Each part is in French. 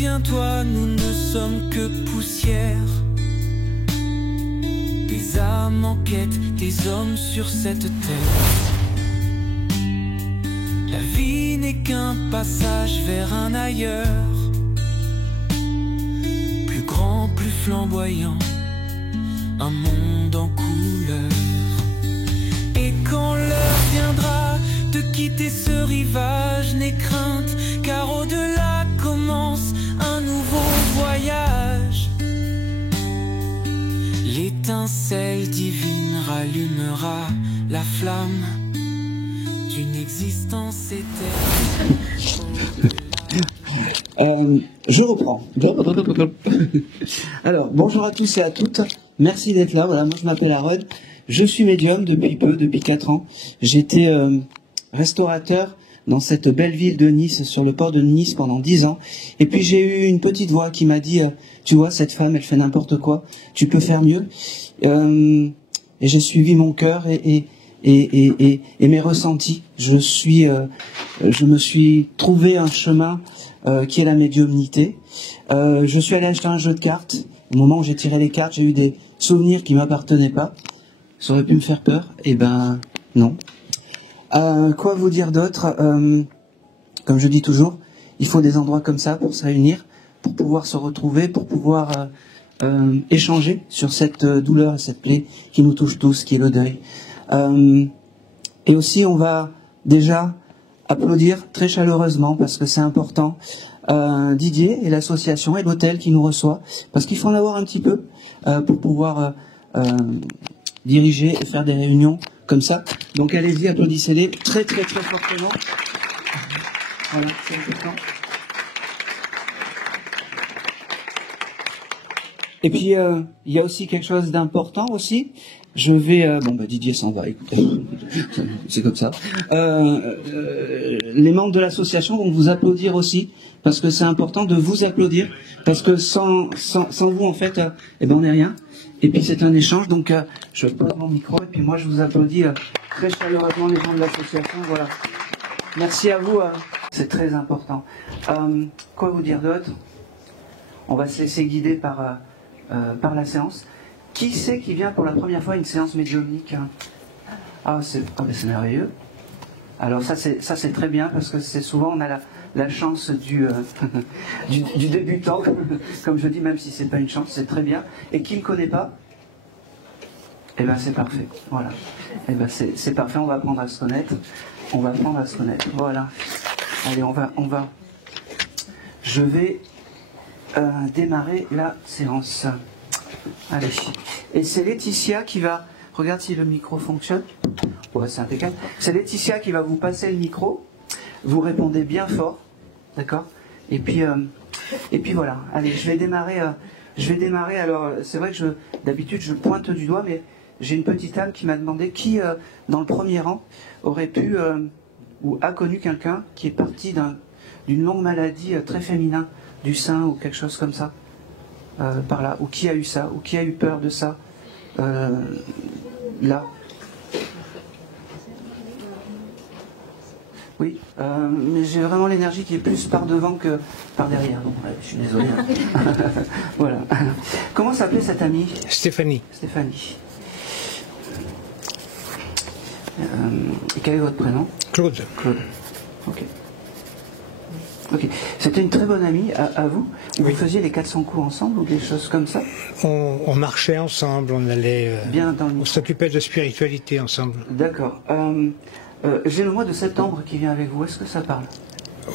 souviens-toi, nous ne sommes que poussière. Des âmes en quête, des hommes sur cette terre. La vie n'est qu'un passage vers un ailleurs, plus grand, plus flamboyant, un monde en couleur. Et quand l'heure viendra de quitter ce rivage, n'aie crainte, car au-delà commence un nouveau voyage. L'étincelle divine rallumera la flamme d'une existence éternelle. Je reprends. Alors, bonjour à tous et à toutes. Merci d'être là. Voilà, moi je m'appelle Harold. Je suis médium depuis 4 ans. J'étais restaurateur dans cette belle ville de Nice, sur le port de Nice pendant 10 ans. Et puis j'ai eu une petite voix qui m'a dit, tu vois, cette femme, elle fait n'importe quoi. Tu peux faire mieux. Et j'ai suivi mon cœur et mes ressentis. Je me suis trouvé un chemin qui est la médiumnité. Je suis allé acheter un jeu de cartes. Au moment où j'ai tiré les cartes, j'ai eu des souvenirs qui m'appartenaient pas. Ça aurait pu me faire peur. Eh ben, non. Quoi vous dire d'autre? Comme je dis toujours, il faut des endroits comme ça pour se réunir, pour pouvoir se retrouver, pour pouvoir échanger sur cette douleur et cette plaie qui nous touche tous, qui est le deuil. Et aussi, on va déjà applaudir très chaleureusement, parce que c'est important, Didier et l'association et l'hôtel qui nous reçoit, parce qu'il faut en avoir un petit peu pour pouvoir diriger et faire des réunions comme ça. Donc allez-y, applaudissez-les très très très fortement. Voilà, c'est important. Et puis il y a aussi quelque chose d'important aussi. Je vais Didier s'en va, écoutez, c'est comme ça. Les membres de l'association vont vous applaudir aussi, parce que c'est important de vous applaudir, parce que sans vous en fait, on n'est rien. Et puis c'est un échange, donc je pose mon micro et puis moi je vous applaudis très chaleureusement les gens de l'association. Voilà. Merci à vous, c'est très important. Quoi vous dire d'autre? On va se laisser guider par la séance. Qui c'est qui vient pour la première fois à une séance médiumnique? C'est merveilleux. Alors ça c'est très bien, parce que c'est souvent on a la chance du débutant, comme je dis, même si c'est pas une chance, c'est très bien. Et qui ne connaît pas, eh ben c'est parfait. Voilà. Eh ben c'est parfait. On va apprendre à se connaître. Voilà. Allez, on va. Je vais démarrer la séance. Allez. Et c'est Laetitia qui va. Regarde si le micro fonctionne. Ouais, c'est impeccable. C'est Laetitia qui va vous passer le micro. Vous répondez bien fort, d'accord? Et puis voilà. Allez, je vais démarrer. Alors, c'est vrai que d'habitude je pointe du doigt, mais j'ai une petite âme qui m'a demandé qui, dans le premier rang, aurait pu ou a connu quelqu'un qui est parti d'une longue maladie très féminin du sein ou quelque chose comme ça, par là, ou qui a eu ça, ou qui a eu peur de ça, là. Oui, mais j'ai vraiment l'énergie qui est plus par devant que par derrière. Bon, je suis désolé. Voilà. Comment s'appelait cette amie? Stéphanie. Stéphanie. Et quel est votre prénom? Claude. Claude. Ok. Ok. C'était une très bonne amie à vous. Vous faisiez les 400 coups ensemble ou des choses comme ça? On marchait ensemble, on allait. Bien dans le... On s'occupait de spiritualité ensemble. D'accord. J'ai le mois de septembre qui vient avec vous. Est-ce que ça parle?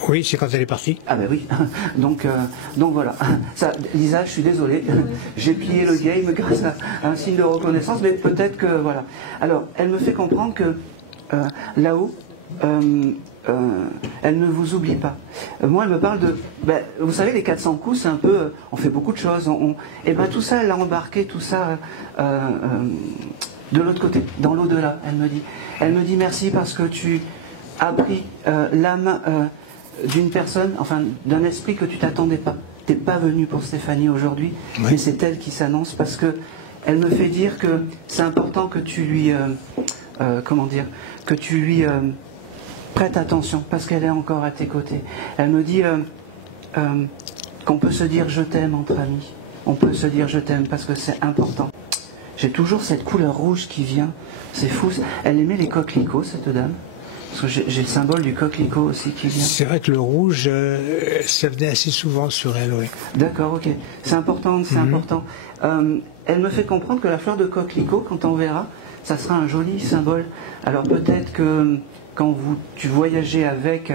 Oui, c'est quand elle est partie. Ah ben oui. Donc voilà. Ça, Lisa, je suis désolé. J'ai plié le game grâce à un signe de reconnaissance, mais peut-être que voilà. Alors, elle me fait comprendre que là-haut, elle ne vous oublie pas. Moi, elle me parle de... vous savez, les 400 coups, c'est un peu... on fait beaucoup de choses. Et tout ça, elle a embarqué, tout ça, de l'autre côté, dans l'au-delà, elle me dit. Elle me dit merci parce que tu as pris l'âme d'une personne, enfin, d'un esprit que tu t'attendais pas. T'es pas venu pour Stéphanie aujourd'hui, mais c'est elle qui s'annonce, parce que elle me fait dire que c'est important que tu lui... que tu lui... prête attention, parce qu'elle est encore à tes côtés. Elle me dit, qu'on peut se dire je t'aime entre amis. On peut se dire je t'aime parce que c'est important. J'ai toujours cette couleur rouge qui vient. C'est fou. Elle aimait les coquelicots, cette dame. Parce que j'ai le symbole du coquelicot aussi qui vient. C'est vrai que le rouge, ça venait assez souvent sur elle, oui. D'accord, ok. C'est important, c'est important. Elle me fait comprendre que la fleur de coquelicot, quand on verra, ça sera un joli symbole. Alors peut-être que quand tu voyageais avec,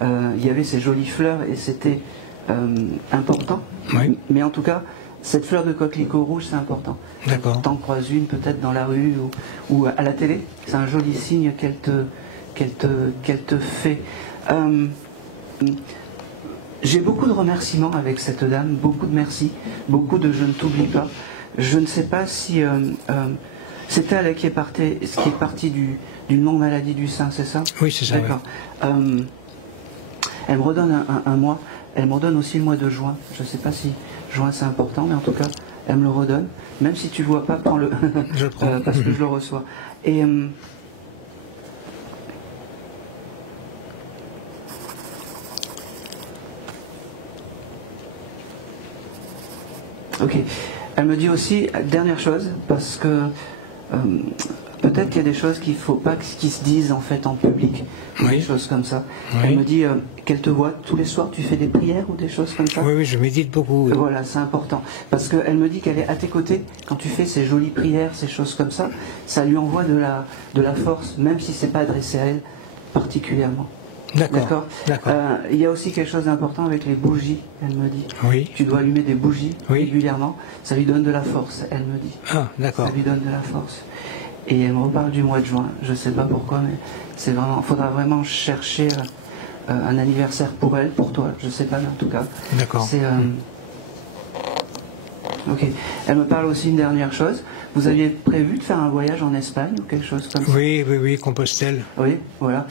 il y avait ces jolies fleurs et c'était important. Oui. Mais en tout cas, cette fleur de coquelicot rouge, c'est important. D'accord. T'en croises une peut-être dans la rue ou à la télé. C'est un joli signe qu'elle te fait. J'ai beaucoup de remerciements avec cette dame, beaucoup de merci, beaucoup de je ne t'oublie pas. Je ne sais pas si c'est elle qui est partie d'une longue maladie du sein, c'est ça? Oui, c'est ça. D'accord. Oui. Elle me redonne un mois. Elle me redonne aussi le mois de juin. Je ne sais pas si juin c'est important, mais en tout cas, elle me le redonne. Même si tu ne le vois pas, prends-le. Je prends. Parce que je le reçois. Et ok. Elle me dit aussi, dernière chose, parce que peut-être qu'il y a des choses qu'il ne faut pas qu'ils se disent en fait en public, Oui. des choses comme ça. Oui. Elle me dit qu'elle te voit tous les soirs, tu fais des prières ou des choses comme ça. Oui, oui, je médite beaucoup. Oui. Voilà, c'est important. Parce qu'elle me dit qu'elle est à tes côtés quand tu fais ces jolies prières, ces choses comme ça, ça lui envoie de la force, même si c'est pas adressé à elle particulièrement. D'accord. D'accord. Il y a aussi quelque chose d'important avec les bougies, elle me dit. Oui. Tu dois allumer des bougies Oui. régulièrement, ça lui donne de la force, elle me dit. Ah, d'accord. Ça lui donne de la force. Et elle me reparle du mois de juin, je ne sais pas pourquoi, mais c'est vraiment, faudra vraiment chercher un anniversaire pour elle, pour toi, je ne sais pas, mais en tout cas. D'accord. C'est, ok. Elle me parle aussi une dernière chose. Vous aviez prévu de faire un voyage en Espagne ou quelque chose comme ça? Oui, oui, oui, Compostelle. Oui, voilà.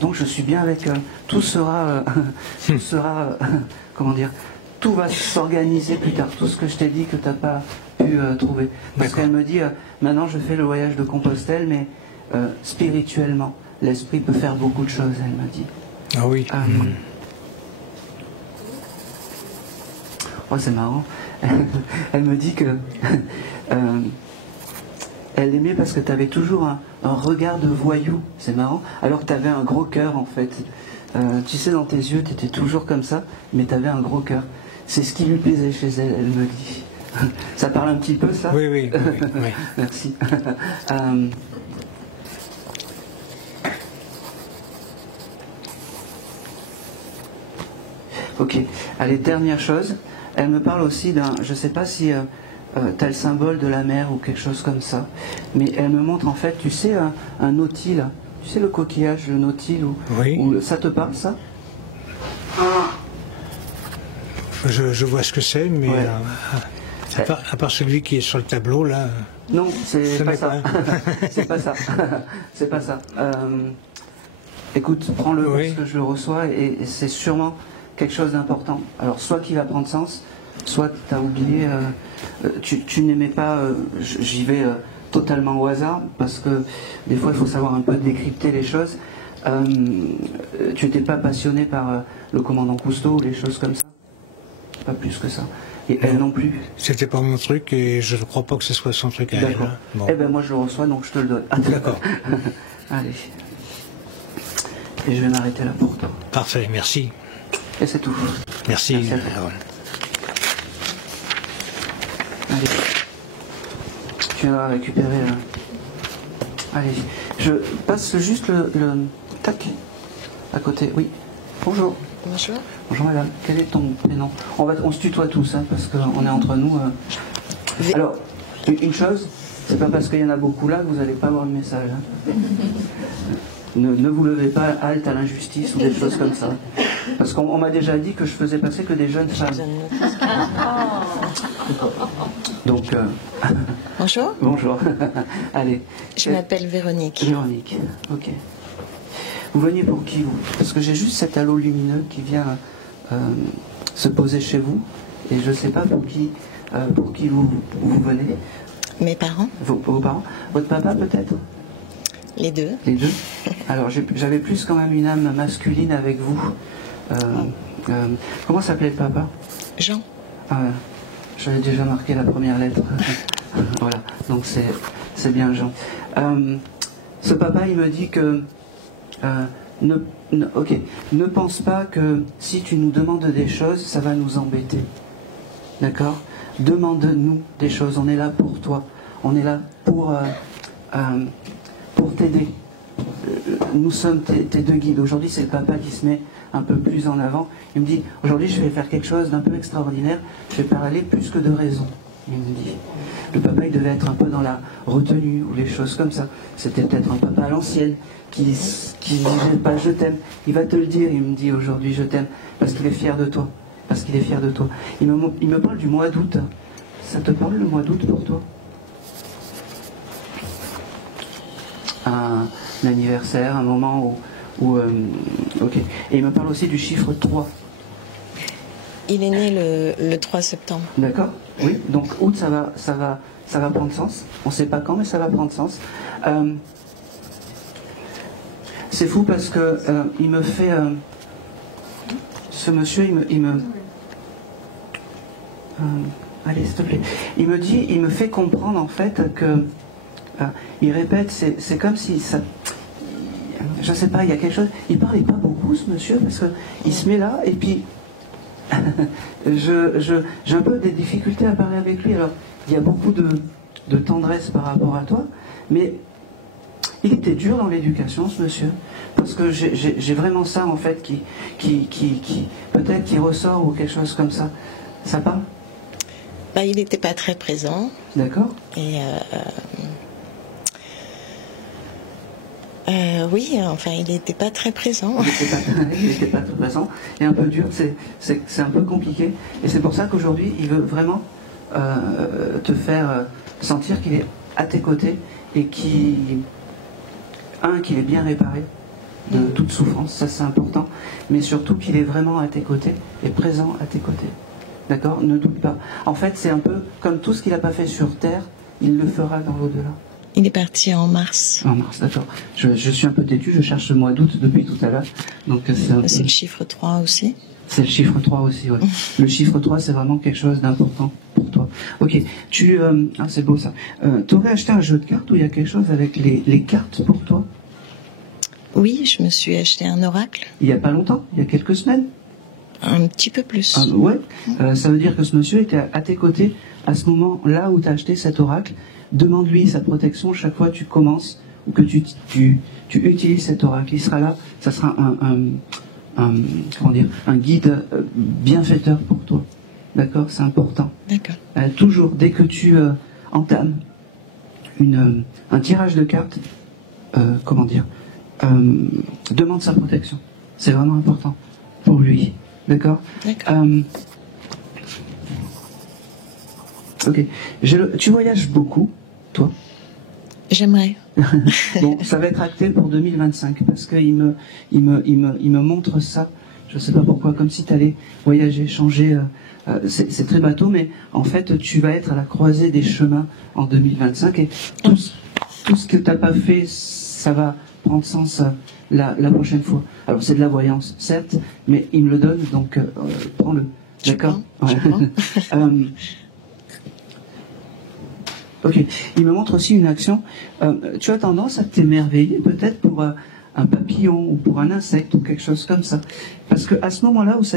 Donc je suis bien avec. Tout sera, comment dire, tout va s'organiser plus tard. Tout ce que je t'ai dit que tu n'as pas pu trouver. Parce D'accord. qu'elle me dit, maintenant je fais le voyage de Compostelle, mais spirituellement, l'esprit peut faire beaucoup de choses, elle m'a dit. Ah oui. Oh, c'est marrant. Elle me dit que elle aimait parce que tu avais toujours un regard de voyou. C'est marrant. Alors que tu avais un gros cœur en fait. Tu sais, dans tes yeux, tu étais toujours comme ça, mais tu avais un gros cœur. C'est ce qui lui plaisait chez elle, elle me dit. Ça parle un petit peu, ça? Oui, oui, oui, oui. Merci. Ok. Allez, dernière chose. Elle me parle aussi d'un... Je ne sais pas si tu as le symbole de la mer ou quelque chose comme ça. Mais elle me montre en fait, tu sais, un nautile. Tu sais le coquillage, le nautile Oui. Ça te parle, ça? Je vois ce que c'est, mais Ouais. à part celui qui est sur le tableau, là... Non, c'est Ce pas n'est ça. pas. C'est pas ça. C'est pas ça. Écoute, prends-le Oui. parce que je le reçois et c'est sûrement quelque chose d'important. Alors, soit qui va prendre sens, soit tu as oublié, tu n'aimais pas, j'y vais totalement au hasard, parce que des fois il faut savoir un peu décrypter les choses. Tu n'étais pas passionné par le commandant Cousteau ou les choses comme ça? Pas plus que ça. Et elle non plus. C'était pas mon truc et je ne crois pas que ce soit son truc à elle. D'accord. Hein. Bon. Eh ben moi je le reçois donc je te le donne. D'accord. Allez. Et je vais m'arrêter là pour toi. Parfait, merci. Et c'est tout. Merci. Merci à toi. Aaron. Allez. Tu vas récupérer. Allez. Je passe juste le tac à côté. Oui. Bonjour. Bonjour. Bonjour madame. Quel est ton prénom? On se tutoie tous hein, parce qu'on est entre nous. Alors, une chose, c'est pas parce qu'il y en a beaucoup là que vous n'allez pas avoir le message. Hein. Ne vous levez pas halte à l'injustice ou des choses comme ça. Parce qu'on m'a déjà dit que je faisais passer que des jeunes femmes. Donc, Bonjour. bonjour. Allez. Je m'appelle Véronique. Véronique, ok. Vous veniez pour qui, vous? Parce que j'ai juste cet halo lumineux qui vient se poser chez vous. Et je ne sais pas pour qui vous venez. Mes parents, Vos parents. Votre papa, peut-être? les deux. Les deux. Alors j'avais plus quand même une âme masculine avec vous. Comment s'appelait le papa? Jean. J'avais déjà marqué la première lettre. Voilà, donc c'est bien Jean. Ce papa, il me dit que ne pense pas que si tu nous demandes des choses, ça va nous embêter. D'accord? Demande-nous des choses, on est là pour toi. On est là pour t'aider. Nous sommes tes deux guides. Aujourd'hui, c'est le papa qui se met un peu plus en avant. Il me dit, aujourd'hui, je vais faire quelque chose d'un peu extraordinaire. Je vais parler plus que de raison. Il me dit. Le papa, il devait être un peu dans la retenue ou les choses comme ça. C'était peut-être un papa à l'ancienne qui disait pas je t'aime. Il va te le dire. Il me dit aujourd'hui je t'aime parce qu'il est fier de toi. Parce qu'il est fier de toi. Il me parle du mois d'août. Ça te parle le mois d'août pour toi? Un anniversaire, un moment où ok. Et il me parle aussi du chiffre 3. Il est né le 3 septembre. D'accord? Oui. Donc août, ça va prendre sens. On ne sait pas quand, mais ça va prendre sens. C'est fou parce que il me fait ce monsieur, allez, s'il te plaît. Il me fait comprendre en fait que il répète, c'est comme si ça. Je sais pas, il y a quelque chose. Il parlait pas beaucoup ce monsieur parce que il se met là et puis j'ai un peu des difficultés à parler avec lui. Alors il y a beaucoup de tendresse par rapport à toi, mais il était dur dans l'éducation ce monsieur parce que j'ai vraiment ça en fait qui peut-être qui ressort ou quelque chose comme ça. Ça parle? Bah, il n'était pas très présent. D'accord. Et oui, enfin, il n'était pas très présent. Il n'était pas très présent. Et un peu dur, c'est un peu compliqué. Et c'est pour ça qu'aujourd'hui, il veut vraiment te faire sentir qu'il est à tes côtés et qu'il est bien réparé de toute souffrance, ça c'est important, mais surtout qu'il est vraiment à tes côtés et présent à tes côtés. D'accord? Ne doute pas. En fait, c'est un peu comme tout ce qu'il n'a pas fait sur Terre, il le fera dans l'au-delà. Il est parti en mars. En mars, d'accord. Je suis un peu têtu, je cherche le mois d'août depuis tout à l'heure. Donc c'est le chiffre 3 aussi. C'est le chiffre 3 aussi, oui. Le chiffre 3, c'est vraiment quelque chose d'important pour toi. Ok, c'est beau ça. Tu aurais acheté un jeu de cartes où il y a quelque chose avec les cartes pour toi? Oui, je me suis acheté un oracle. Il n'y a pas longtemps, il y a quelques semaines? Un petit peu plus. Ouais, ça veut dire que ce monsieur était à tes côtés à ce moment-là où tu as acheté cet oracle. Demande-lui sa protection chaque fois que tu commences ou que tu utilises cet oracle. Il sera là, ça sera un guide bienfaiteur pour toi. D'accord? C'est important. D'accord. Toujours, dès que tu entames un tirage de cartes, demande sa protection. C'est vraiment important pour lui. D'accord? D'accord. Ok. Tu voyages beaucoup, toi? J'aimerais. Bon, ça va être acté pour 2025 parce qu'il me montre ça. Je ne sais pas pourquoi, comme si tu allais voyager, changer. C'est très bateau, mais en fait, tu vas être à la croisée des chemins en 2025 et tout ce que tu n'as pas fait, ça va prendre sens la prochaine fois. Alors, c'est de la voyance, certes, mais il me le donne, donc prends-le. D'accord? Je prends. Ok. Il me montre aussi une action. Tu as tendance à t'émerveiller peut-être pour un papillon ou pour un insecte ou quelque chose comme ça. Parce qu'à ce moment-là où tu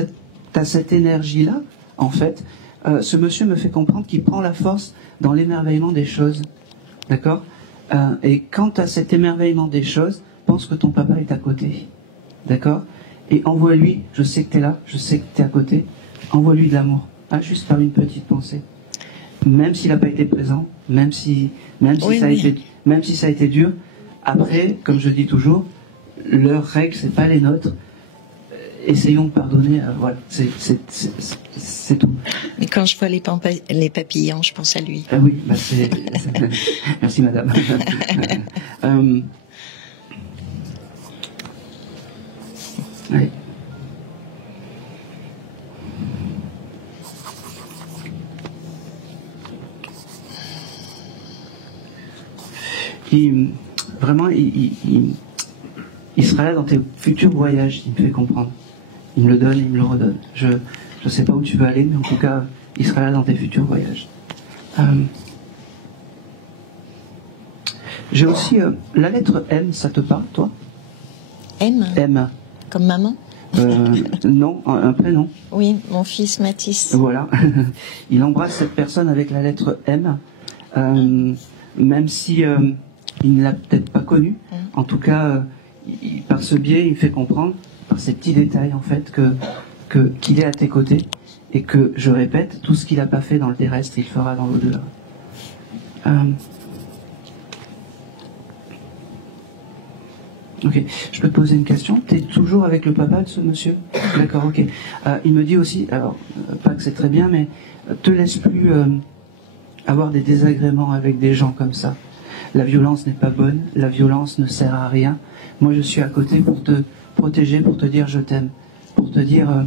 as cette énergie-là, en fait, ce monsieur me fait comprendre qu'il prend la force dans l'émerveillement des choses. D'accord? Et quand tu as cet émerveillement des choses, pense que ton papa est à côté. D'accord? Et envoie-lui, je sais que tu es là, je sais que tu es à côté, envoie-lui de l'amour. Juste par une petite pensée. Même s'il n'a pas été présent, même si ça a été dur, après, comme je dis toujours, leurs règles, c'est pas les nôtres. Essayons de pardonner, voilà, c'est tout. Mais quand je vois les papillons, je pense à lui. Ah oui, merci madame. Oui. Vraiment, il sera là dans tes futurs voyages, il me fait comprendre. Il me le donne et il me le redonne. Je sais pas où tu vas aller, mais en tout cas, il sera là dans tes futurs voyages. J'ai aussi la lettre M, ça te parle, toi? M. M. Comme maman? Non, un prénom. Oui, mon fils Mathis. Voilà. Il embrasse cette personne avec la lettre M, même si il ne l'a peut-être pas connue. En tout cas, par ce biais, il fait comprendre, par ces petits détails en fait, qu'il est à tes côtés et que, je répète, tout ce qu'il n'a pas fait dans le terrestre, il fera dans l'au-delà. Ok, je peux te poser une question. Tu es toujours avec le papa de ce monsieur? D'accord, ok. Il me dit aussi, alors, pas que c'est très bien, mais te laisse plus avoir des désagréments avec des gens comme ça. La violence n'est pas bonne, la violence ne sert à rien. Moi, je suis à côté pour te protéger, pour te dire je t'aime, pour te dire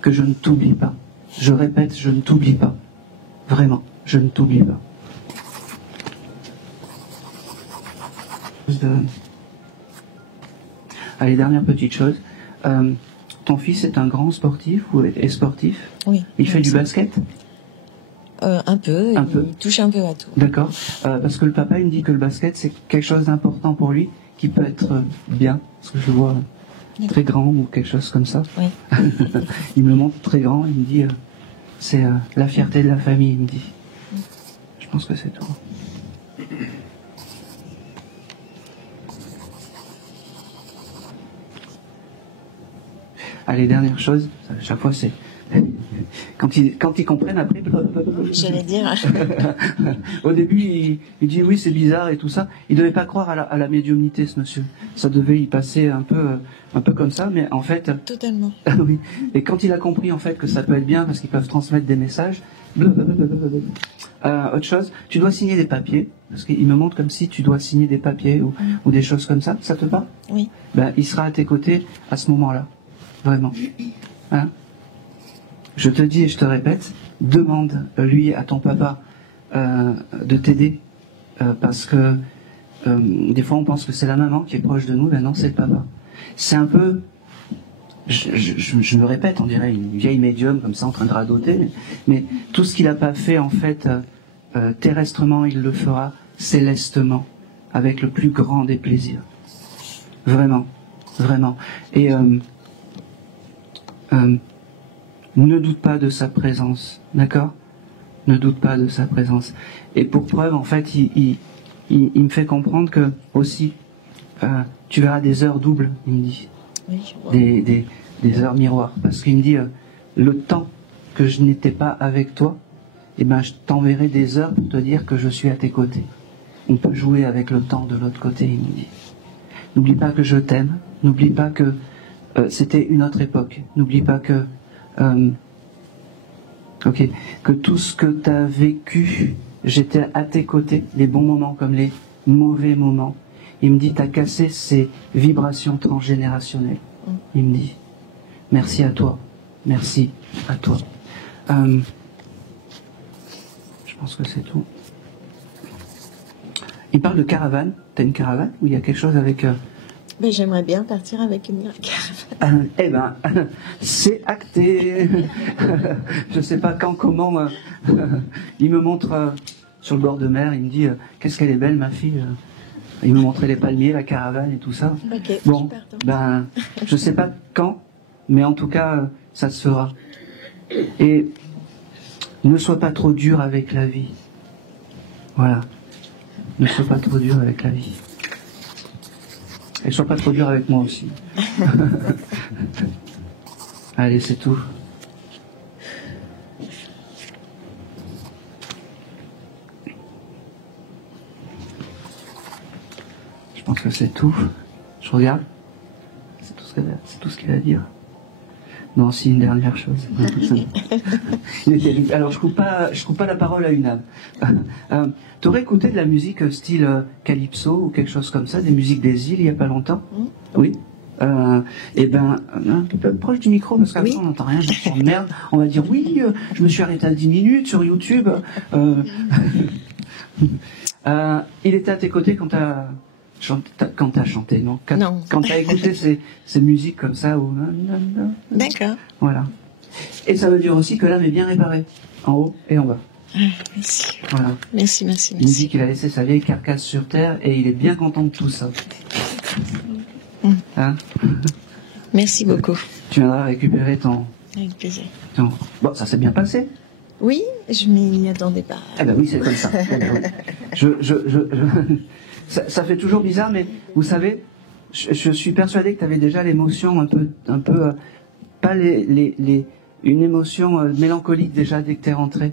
que je ne t'oublie pas. Je répète, je ne t'oublie pas. Vraiment, je ne t'oublie pas. Allez, dernière petite chose. Ton fils est un grand sportif ou est sportif? Oui. Il fait du basket? Un peu. Un Il peu. touche un peu à tout. D'accord. Parce que le papa, il me dit que le basket, c'est quelque chose d'important pour lui, qui peut être bien. Parce que je le vois très grand ou quelque chose comme ça. Oui. Il me le montre très grand, il me dit, c'est la fierté de la famille, il me dit. Je pense que c'est tout. Allez, dernière chose, à chaque fois c'est... Quand ils comprennent après... J'allais dire... Au début, il dit oui, c'est bizarre et tout ça. Il devait pas croire à la médiumnité, ce monsieur. Ça devait y passer un peu comme ça, mais en fait... Totalement. Oui. Et quand il a compris en fait que ça peut être bien parce qu'ils peuvent transmettre des messages... autre chose, tu dois signer des papiers, parce qu'il me montre comme si tu dois signer des papiers ou des choses comme ça. Ça te parle? Oui. Ben, il sera à tes côtés à ce moment-là. Vraiment. Hein? Je te dis et je te répète, demande lui à ton papa de t'aider parce que des fois on pense que c'est la maman qui est proche de nous, ben non, c'est le papa. C'est un peu, je me répète, on dirait une vieille médium comme ça en train de radoter, mais tout ce qu'il n'a pas fait en fait terrestrement, il le fera célestement avec le plus grand des plaisirs. Vraiment, vraiment. Et ne doute pas de sa présence, d'accord? Ne doute pas de sa présence. Et pour preuve, en fait, il me fait comprendre que aussi, tu verras des heures doubles, il me dit. Oui, je vois. Des heures miroirs. Parce qu'il me dit, le temps que je n'étais pas avec toi, eh ben, je t'enverrai des heures pour te dire que je suis à tes côtés. On peut jouer avec le temps de l'autre côté, il me dit. N'oublie pas que je t'aime. N'oublie pas que c'était une autre époque. N'oublie pas que que tout ce que tu as vécu, j'étais à tes côtés, les bons moments comme les mauvais moments. Il me dit, tu as cassé ces vibrations transgénérationnelles. Il me dit, merci à toi. Merci à toi. Je pense que c'est tout. Il parle de caravane. Tu as une caravane où il y a quelque chose avec... Mais j'aimerais bien partir avec une caravane. Eh ben, c'est acté. Je sais pas quand, comment. Il me montre sur le bord de mer. Il me dit qu'est-ce qu'elle est belle, ma fille. Il me montrait les palmiers, la caravane et tout ça. Ok, bon, super, ben, je sais pas quand, mais en tout cas, ça se fera. Et ne sois pas trop dur avec la vie. Voilà. Ne sois pas trop dur avec la vie. Et sois pas trop dur avec moi aussi. Allez, c'est tout. Je pense que c'est tout. Je regarde. C'est tout ce qu'il a à dire. Non, si, une dernière chose. Il est terrible. Alors, je coupe pas la parole à une âme. T'aurais écouté de la musique style calypso ou quelque chose comme ça, des musiques des îles il y a pas longtemps? Oui. Eh ben, un peu proche du micro parce qu'après on n'entend rien, je sens de merde. On va dire oui, je me suis arrêté à 10 minutes sur YouTube. Il était à tes côtés quand Quand t'as chanté, non? Non. Quand t'as écouté ces musiques comme ça, ou... D'accord. Voilà. Et ça veut dire aussi que l'âme est bien réparée, en haut et en bas. Ah, merci. Voilà. Merci, merci, Il nous dit merci. qu'il a laissé sa vieille carcasse sur terre et il est bien content de tout ça. Hein? Merci beaucoup. Tu viendras récupérer Avec plaisir. Bon, ça s'est bien passé. Oui, je m'y attendais pas. Ah ben oui, c'est comme ça. Ça fait toujours bizarre, mais vous savez, je suis persuadé que tu avais déjà l'émotion un peu pas une émotion mélancolique déjà dès que tu es rentré.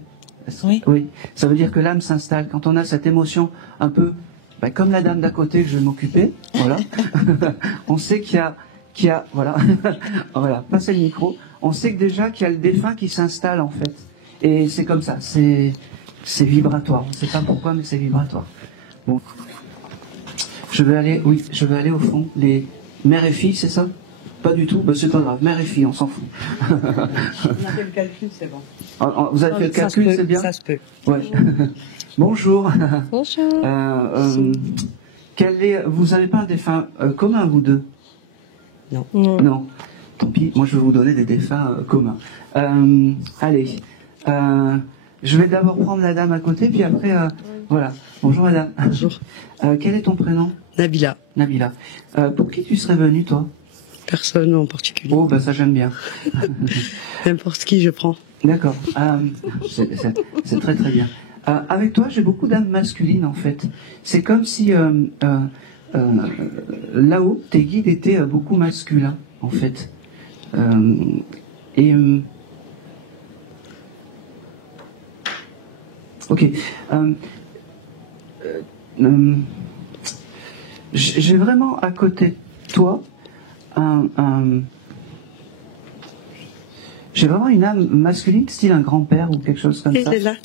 Oui. Oui. Ça veut dire que l'âme s'installe. Quand on a cette émotion un peu, comme la dame d'à côté que je vais m'occuper, voilà, on sait qu'il y a, voilà, voilà, passez le micro. On sait que déjà qu'il y a le défunt qui s'installe en fait. Et c'est comme ça, c'est vibratoire. On ne sait pas pourquoi, mais c'est vibratoire. Bon. Je vais aller au fond. Les mères et filles, c'est ça? Pas du tout, c'est pas grave. Mère et fille, on s'en fout. On a fait le calcul, c'est bon. Vous avez fait le calcul, c'est bien? Ça se peut. Ouais. Bonjour. Bonjour. Vous n'avez pas un défunt commun, vous deux? Non. Non. Tant pis, moi je vais vous donner des défunts communs. Allez. Je vais d'abord prendre la dame à côté, puis après, voilà. Bonjour madame. Bonjour. Quel est ton prénom? Nabila. Nabila. Pour qui tu serais venue, toi? Personne en particulier. Oh, ça j'aime bien. N'importe qui je prends. D'accord. C'est très très bien. Avec toi, j'ai beaucoup d'âmes masculines en fait. C'est comme si là-haut, tes guides étaient beaucoup masculins en fait. Ok. J'ai vraiment à côté de toi j'ai vraiment une âme masculine, style un grand-père ou quelque chose comme Et ça. il est là.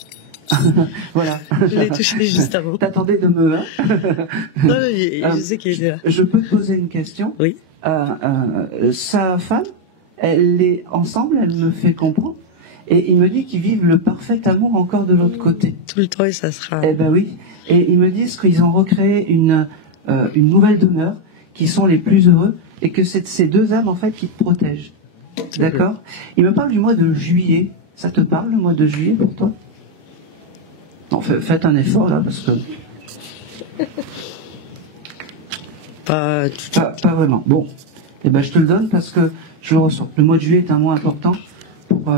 Voilà. Je l'ai touché juste avant. T'attendais de me... Hein Non, je sais qu'il est là. Je peux te poser une question? Oui. Sa femme, elle est ensemble, elle me fait comprendre. Et il me dit qu'ils vivent le parfait amour encore de l'autre côté. Tout le temps et ça sera... Eh ben oui. Et ils me disent qu'ils ont recréé une nouvelle demeure, qui sont les plus heureux, et que c'est ces deux âmes en fait qui te protègent. D'accord? Il me parle du mois de juillet. Ça te parle, le mois de juillet, pour toi? Non, faites un effort là, parce que... Pas vraiment. Bon. Eh ben je te le donne parce que je le ressens. Le mois de juillet est un mois important pour...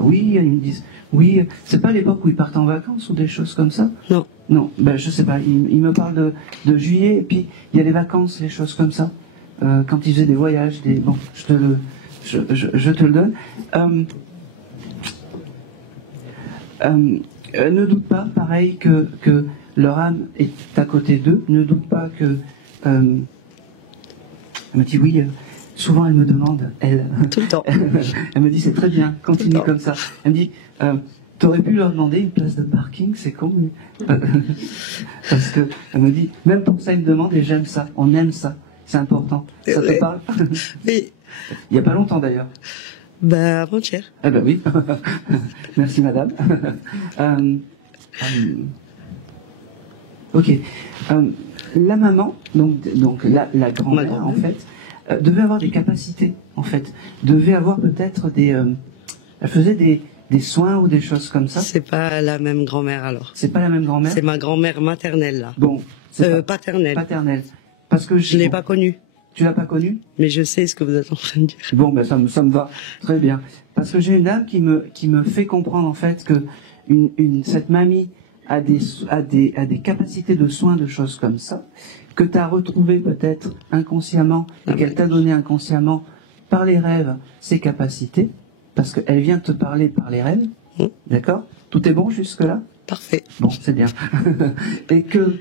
oui, ils me disent... Oui, c'est pas l'époque où ils partent en vacances ou des choses comme ça? Non. Non, je sais pas. Il me parle de juillet, et puis il y a les vacances, les choses comme ça. Quand ils faisaient des voyages, bon, je te le donne. Ne doute pas, pareil, que leur âme est à côté d'eux. Ne doute pas que... elle me dit oui, souvent elle me demande, elle... tout le temps. Elle me dit c'est très bien, continue comme ça. Elle me dit... T'aurais pu leur demander une place de parking, c'est con. Parce que elle me dit, même pour ça, ils me demandent et j'aime ça. On aime ça. C'est important. Ça te parle? Oui. Il n'y a pas longtemps d'ailleurs. Avant-hier. Eh ben oui. Merci madame. Ok. La maman, donc la grand-mère en fait, devait avoir des capacités en fait. Devait avoir peut-être elle faisait des soins ou des choses comme ça. C'est pas la même grand-mère alors. C'est pas la même grand-mère? C'est ma grand-mère maternelle là. Bon. C'est paternelle. Paternelle. Parce que je l'ai pas connue. Tu l'as pas connue? Mais je sais ce que vous êtes en train de dire. Bon, ça me va très bien. Parce que j'ai une dame qui me fait comprendre en fait que cette mamie a des capacités de soins, de choses comme ça, que tu as retrouvé peut-être inconsciemment et qu'elle t'a donné inconsciemment par les rêves ces capacités. Parce qu'elle vient te parler par les rêves, d'accord? Tout est bon jusque-là? Parfait. Bon, c'est bien. Et que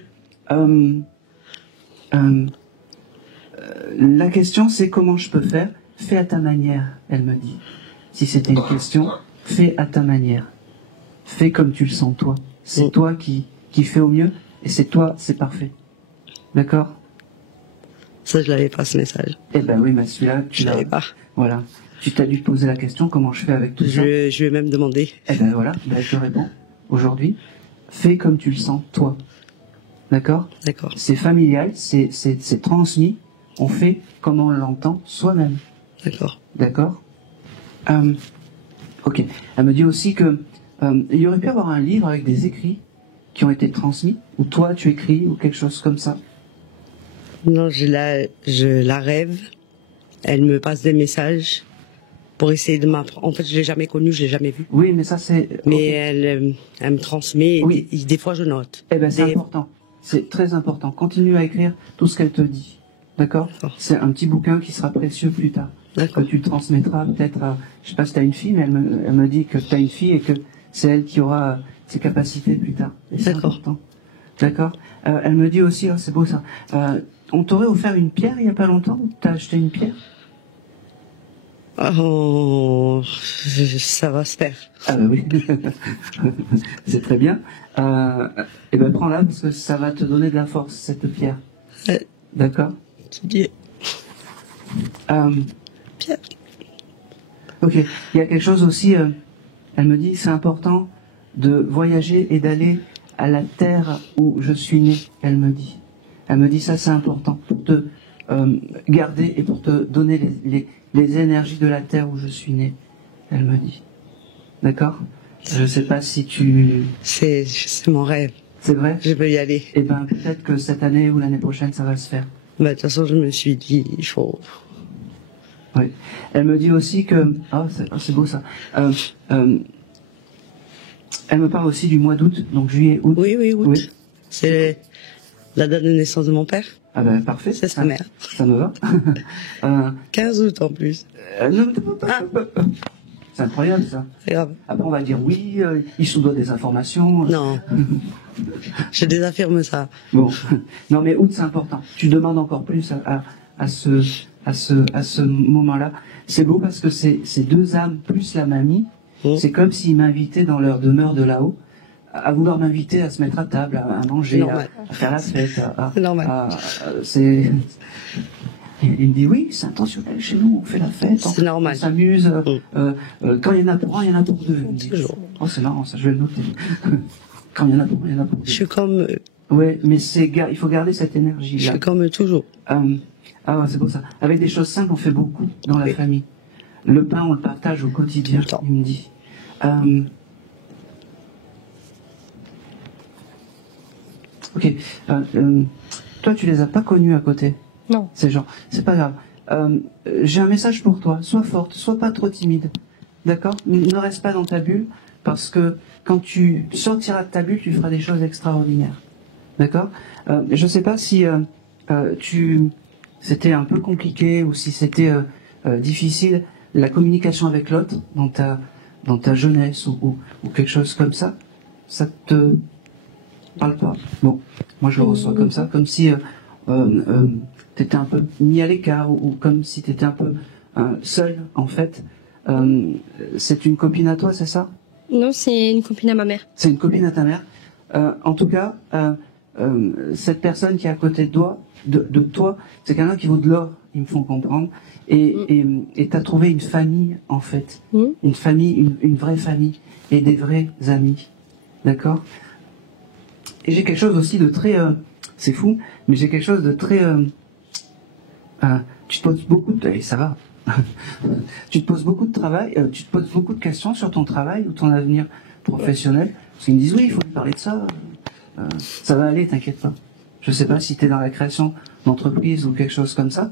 la question, c'est comment je peux faire? Fais à ta manière, elle me dit. Si c'était une question, fais à ta manière. Fais comme tu le sens toi. C'est toi qui fais au mieux, et c'est toi, c'est parfait. D'accord? Ça, je l'avais pas, ce message. Eh ben oui, mais celui-là, tu l'avais pas. Voilà. Tu t'as dû te poser la question, comment je fais avec tout ça? Je vais même demander. Eh ben voilà, je te réponds. Aujourd'hui, fais comme tu le sens, toi. D'accord? D'accord. C'est familial, c'est transmis. On fait comme on l'entend soi-même. D'accord. D'accord? Ok. Elle me dit aussi que il y aurait pu avoir un livre avec des écrits qui ont été transmis, ou toi tu écris, ou quelque chose comme ça. Non, je la rêve. Elle me passe des messages pour essayer de m'apprendre. En fait, je l'ai jamais connue, je l'ai jamais vue. Oui, mais ça c'est... Mais ok. elle me transmet. Oui. Et des fois, je note. Eh ben c'est Des- important. C'est très important. Continue à écrire tout ce qu'elle te dit. D'accord? D'accord. C'est un petit bouquin qui sera précieux plus tard. Que D'accord. tu transmettras peut-être à... Je sais pas si tu as une fille, mais elle me dit que tu as une fille et que c'est elle qui aura ses capacités plus tard. Et c'est D'accord. important. D'accord? Elle me dit aussi, oh, c'est beau ça, on t'aurait offert une pierre il y a pas longtemps, ou t'as acheté une pierre? Oh, ça va se faire. Ah bah oui, c'est très bien. Et ben prends-la parce que ça va te donner de la force, cette pierre. D'accord? Tu dis, Pierre. Ok, il y a quelque chose aussi, elle me dit, c'est important de voyager et d'aller à la terre où je suis né, elle me dit. Elle me dit ça c'est important pour te garder et pour te donner les énergies de la terre où je suis né, elle me dit. D'accord? Je sais pas si tu... C'est mon rêve. C'est vrai? Je veux y aller. Eh ben peut-être que cette année ou l'année prochaine ça va se faire. Bah, de toute façon, je me suis dit, il faut. Oui. Elle me dit aussi que... Oh, c'est beau ça. Elle me parle aussi du mois d'août, donc juillet, août. Oui, oui, août. Oui. C'est la date de naissance de mon père. Ah ben parfait. C'est sa mère. Ça me va. 15 août en plus. Non, c'est incroyable ça. C'est grave. Après on va dire oui, il sous-doit des informations. Non. Je désaffirme ça. Bon, non mais août c'est important. Tu demandes encore plus à ce moment-là. C'est beau parce que c'est deux âmes plus la mamie. C'est comme s'ils m'invitaient dans leur demeure de là-haut à vouloir m'inviter à se mettre à table, à manger, à faire la fête. Normal. C'est... Il me dit oui, c'est intentionnel chez nous, on fait la fête, C'est normal. on s'amuse. Quand il y en a pour un, il y en a pour deux. Il me dit. Toujours. Oh c'est marrant ça, je vais le noter. Quand il y en a pour un, il y en a pour deux. Je suis comme, Ouais, mais il faut garder cette je énergie-là. suis comme toujours. C'est beau ça. Avec des choses simples, on fait beaucoup dans la famille. Le pain, on le partage au quotidien, Tout le temps. il me dit. Ok. Toi, tu les as pas connus à côté. Non. Ces gens. C'est pas grave. J'ai un message pour toi. Sois forte, sois pas trop timide. D'accord? Ne reste pas dans ta bulle, parce que quand tu sortiras de ta bulle, tu feras des choses extraordinaires. D'accord? Je sais pas si c'était un peu compliqué ou si c'était difficile la communication avec l'autre dans ta jeunesse ou quelque chose comme ça. Ça te parle pas? Bon, moi je le reçois comme ça, comme si t'étais un peu mis à l'écart ou comme si t'étais un peu seul en fait. C'est une copine à toi, c'est ça? Non, c'est une copine à ma mère. C'est une copine à ta mère. En tout cas, cette personne qui est à côté de toi, c'est quelqu'un qui vaut de l'or, ils me font comprendre. Et t'as trouvé une famille, en fait. Une famille, une vraie famille. Et des vrais amis. D'accord? Et j'ai quelque chose aussi de très... c'est fou, mais j'ai quelque chose de très... tu te poses beaucoup de... ça va. Tu te poses beaucoup de travail, tu te poses beaucoup de questions sur ton travail ou ton avenir professionnel. Parce qu'ils me disent, oui, il faut lui parler de ça. Ça va aller, t'inquiète pas. Je sais pas si tu es dans la création d'entreprise ou quelque chose comme ça,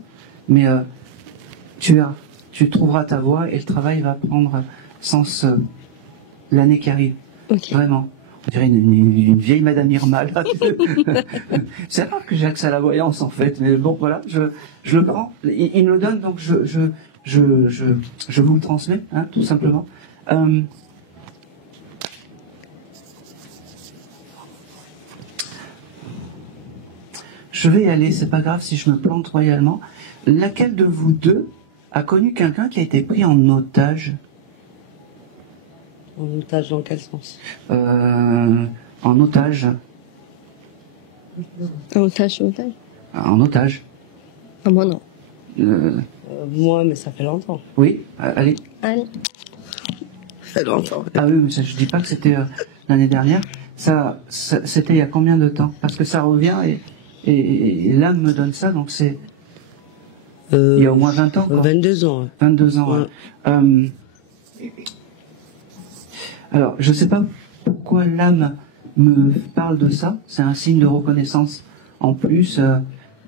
mais tu trouveras ta voie et le travail va prendre sens l'année qui arrive. Ok. Vraiment. On dirait une vieille Madame Irma. Là. C'est rare que j'ai accès à la voyance en fait, mais bon voilà, je le prends. Il me le donne donc je vous le transmets, hein, tout simplement. Je vais y aller, c'est pas grave si je me plante royalement. Laquelle de vous deux a connu quelqu'un qui a été pris en otage? En otage dans quel sens? En otage. Un otage, otage. En otage. Ah, moi non. Moi, mais ça fait longtemps. Oui, allez. Allez. Ça fait longtemps. Ah oui, mais ça, je dis pas que c'était l'année dernière. c'était il y a combien de temps? Parce que ça revient et l'âme me donne ça, donc c'est il y a au moins 20 ans. Quoi. 22 ans. 22 ans. Ouais. Ouais. Alors, je sais pas pourquoi l'âme me parle de ça. C'est un signe de reconnaissance en plus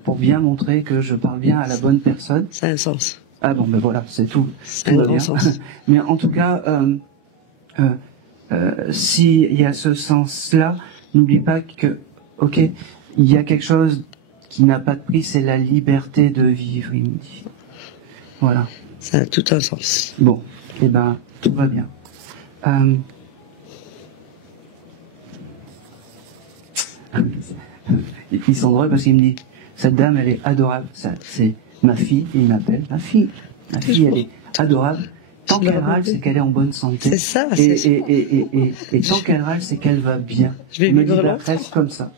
pour bien montrer que je parle bien à la bonne personne. Ça a un sens. Ah bon, ben voilà, c'est tout. C'est Tout un va grand bien. sens. Mais en tout cas, s'il y a ce sens-là, n'oublie pas que, ok, il y a quelque chose qui n'a pas de prix, c'est la liberté de vivre, il me dit. Voilà. Ça a tout un sens. Bon, eh ben, tout va bien. Ils sont drôles parce qu'il me dit, cette dame, elle est adorable. Ça, c'est ma fille, il m'appelle ma fille. Ma fille, elle est adorable. Tant qu'elle râle, c'est qu'elle est en bonne santé. C'est ça, Et, c'est et tant qu'elle râle, c'est qu'elle va bien. Je vais Il me dit, vivre bah, longtemps. reste comme ça.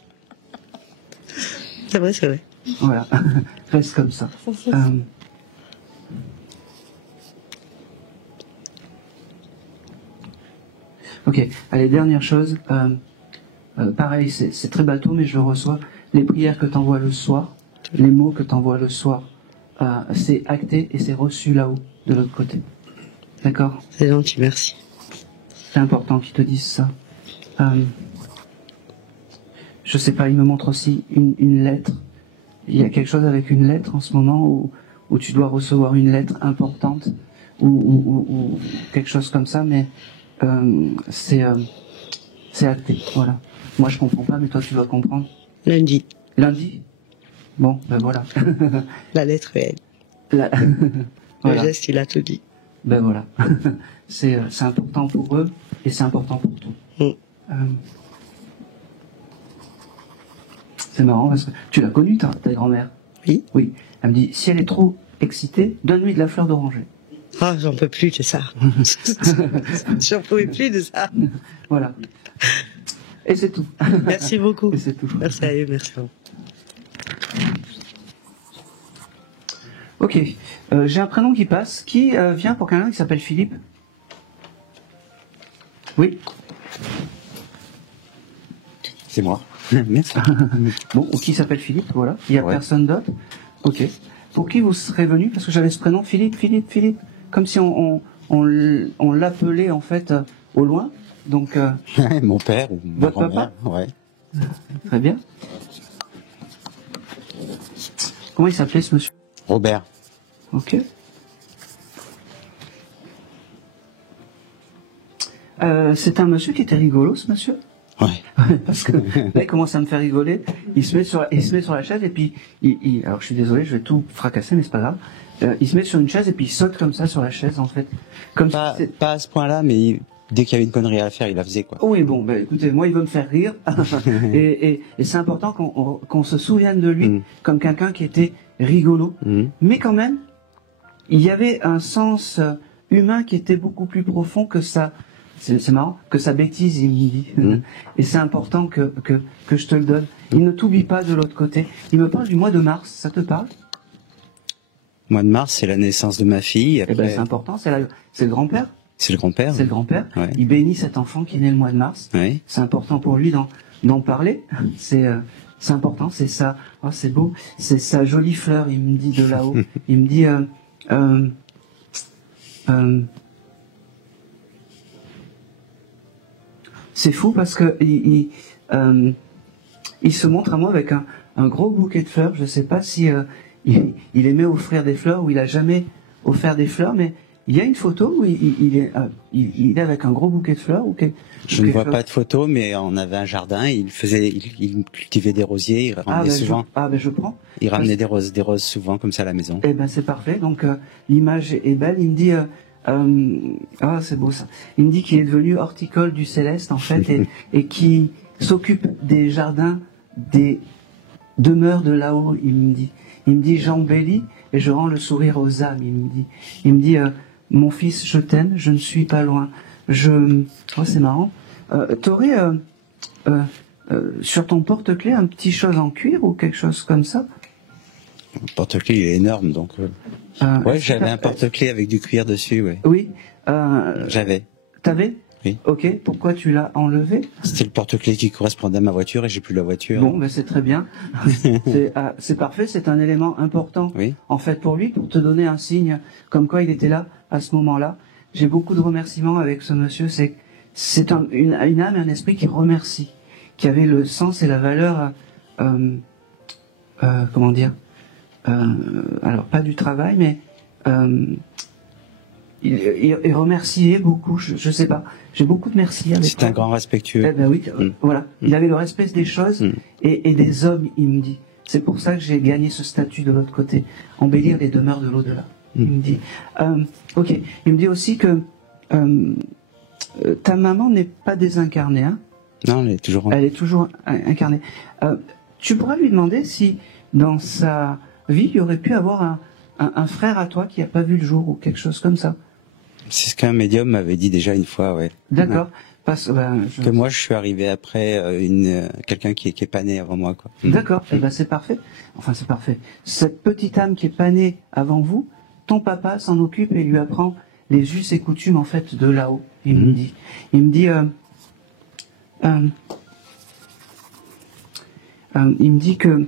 C'est vrai, c'est vrai. Voilà, reste comme ça. Ok, allez, dernière chose. Pareil, c'est très bateau, mais je le reçois. Les prières que tu envoies le soir, les mots que tu envoies le soir, c'est acté et c'est reçu là-haut, de l'autre côté. D'accord? C'est gentil, merci. C'est important qu'ils te disent ça. Je sais pas, il me montre aussi une lettre. Il y a quelque chose avec une lettre en ce moment où tu dois recevoir une lettre importante ou quelque chose comme ça, mais c'est acté. Voilà. Moi je comprends pas, mais toi tu dois comprendre. Lundi, Lundi? Bon, ben voilà. la lettre est elle. La- Le voilà. geste, il a tout dit. Ben voilà. C'est important pour eux et c'est important pour toi. C'est marrant parce que tu l'as connue, ta grand-mère. Oui. Oui. Elle me dit, si elle est trop excitée, donne-lui de la fleur d'oranger. Ah, j'en peux plus de ça. J'en pouvais plus de ça. Voilà. Et c'est tout. Merci beaucoup. Et c'est tout. Merci à eux, merci. Ok. J'ai un prénom qui passe. Qui vient pour quelqu'un qui s'appelle Philippe? Oui. C'est moi. Merci. Bon, ou qui s'appelle Philippe, voilà. Il n'y a Ouais. personne d'autre. Ok. Pour qui vous serez venu? Parce que j'avais ce prénom, Philippe. Comme si on l'appelait en fait au loin. Donc, Mon père ou ma Votre grand-mère. Ouais. très bien. Comment il s'appelait ce monsieur? Robert. Ok. C'est un monsieur qui était rigolo, ce monsieur. Ouais. Parce que là, il commence à me faire rigoler. Il se met sur la chaise et puis, alors je suis désolé, je vais tout fracasser, mais c'est pas grave. Il se met sur une chaise et puis il saute comme ça sur la chaise, en fait. Comme Pas, si c'est- pas à ce point-là, mais dès qu'il y avait une connerie à faire, il la faisait, quoi. Oui, bon, ben écoutez, moi, il veut me faire rire. et c'est important qu'on se souvienne de lui Mm. comme quelqu'un qui était rigolo. Mhm. Mais quand même, il y avait un sens humain qui était beaucoup plus profond que ça. C'est marrant, que sa bêtise, il me dit. Mhm. Et c'est important que je te le donne. Il ne t'oublie pas de l'autre côté. Il me parle du mois de mars, ça te parle? Mois de mars, c'est la naissance de ma fille. Eh ben, Après, c'est important, c'est le grand-père. c'est le grand-père. C'est le grand-père. Ouais. Il bénit cet enfant qui est né le mois de mars. Ouais. C'est important pour lui d'en parler. C'est important, c'est ça. Oh, c'est beau. C'est sa jolie fleur, il me dit de là-haut. Il me dit... c'est fou parce que il se montre à moi avec un gros bouquet de fleurs. Je sais pas si il aimait offrir des fleurs ou il a jamais offert des fleurs, mais il y a une photo où il est avec un gros bouquet de fleurs ou Je ne vois pas de photos, mais on avait un jardin. Il cultivait des rosiers. Il ramenait souvent. Je prends. Il ramenait des roses souvent comme ça à la maison. Eh ben c'est parfait. Donc l'image est belle. Il me dit c'est beau ça. Il me dit qu'il est devenu horticole du céleste en fait et qui s'occupe des jardins, des demeures de là-haut. Il me dit j'embellis et je rends le sourire aux âmes. Il me dit mon fils, je t'aime, je ne suis pas loin. C'est marrant. T'aurais sur ton porte-clés un petit chose en cuir ou quelque chose comme ça? Le porte-clés, il est énorme, donc. Ouais, j'avais un porte-clés avec du cuir dessus, ouais. Oui. J'avais. T'avais? Oui. Ok, pourquoi tu l'as enlevé? C'était le porte-clés qui correspondait à ma voiture et j'ai plus la voiture. Bon, ben c'est très bien. C'est parfait, c'est un élément important Oui. en fait pour lui, pour te donner un signe comme quoi il était là à ce moment-là. J'ai beaucoup de remerciements avec ce monsieur. C'est une âme et un esprit qui remercie, qui avait le sens et la valeur, comment dire, alors pas du travail, mais il remerciait beaucoup. Je sais pas. J'ai beaucoup de merci avec C'est un grand respectueux. Eh ben oui, voilà. Il avait le respect des choses et des hommes, il me dit. C'est pour ça que j'ai gagné ce statut de l'autre côté. Embellir les demeures de l'au-delà. Il me dit. Ok. Il me dit aussi que ta maman n'est pas désincarnée, hein? Non, elle est toujours. Elle est toujours incarnée. Tu pourras lui demander si dans sa vie, il y aurait pu avoir un frère à toi qui n'a pas vu le jour ou quelque chose comme ça. C'est ce qu'un médium m'avait dit déjà une fois, ouais. D'accord. Que moi, je suis arrivé après quelqu'un qui est pas né avant moi, quoi. D'accord. Eh ben, c'est parfait. Enfin, c'est parfait. Cette petite âme qui est pas née avant vous, ton papa s'en occupe et lui apprend les us et coutumes, en fait, de là-haut. Il me dit. Il me dit que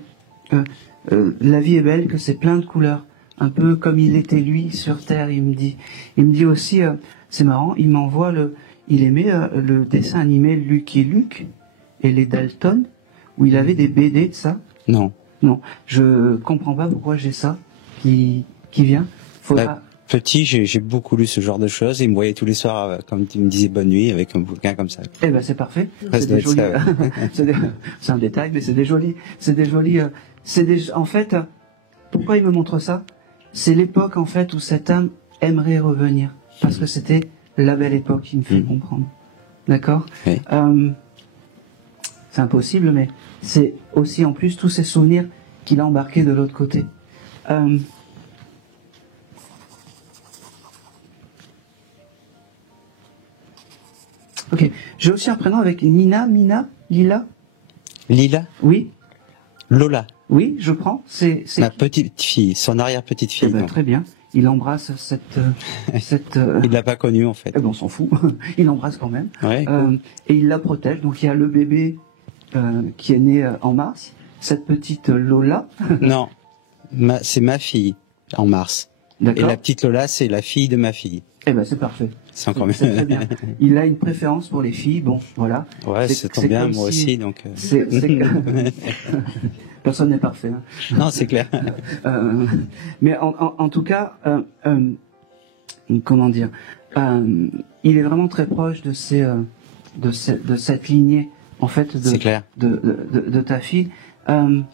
la vie est belle, que c'est plein de couleurs. Un peu comme il était lui sur Terre, il me dit. Il me dit aussi, c'est marrant, il m'envoie il aimait le dessin animé Lucky Luke et les Dalton, où il avait des BD de ça. Non. Non, je comprends pas pourquoi j'ai ça qui vient. Faudra... Petit, j'ai beaucoup lu ce genre de choses. Il me voyait tous les soirs, comme tu me disais, bonne nuit, avec un bouquin comme ça. Eh ben c'est parfait. Ça C'est des jolis. ça, ouais. C'est un détail, mais c'est des jolis. En fait, pourquoi il me montre ça? C'est l'époque en fait où cette âme aimerait revenir, parce que c'était la belle époque qui me fait comprendre. D'accord. Oui. C'est impossible, mais c'est aussi en plus tous ces souvenirs qu'il a embarqués de l'autre côté. Ok. J'ai aussi un prénom avec Mina, Lila. Lila? Oui. Lola. Oui, je prends. C'est Ma petite fille, son arrière-petite fille. Eh ben, très bien. Il embrasse cette. Il l'a pas connue en fait. Eh ben, on s'en fout. Il l'embrasse quand même. Ouais. Et il la protège. Donc il y a le bébé qui est né en mars. Cette petite Lola. Non, c'est ma fille en mars. Et D'accord. la petite Lola, c'est la fille de ma fille. Eh ben c'est parfait. C'est encore mieux. C'est très bien. Il a une préférence pour les filles. Bon, voilà. Ouais, ça tombe bien, comme moi si- aussi, donc. Personne n'est parfait. Hein. Non, c'est clair. Mais en tout cas, comment dire, il est vraiment très proche de cette lignée en fait C'est clair. de ta fille.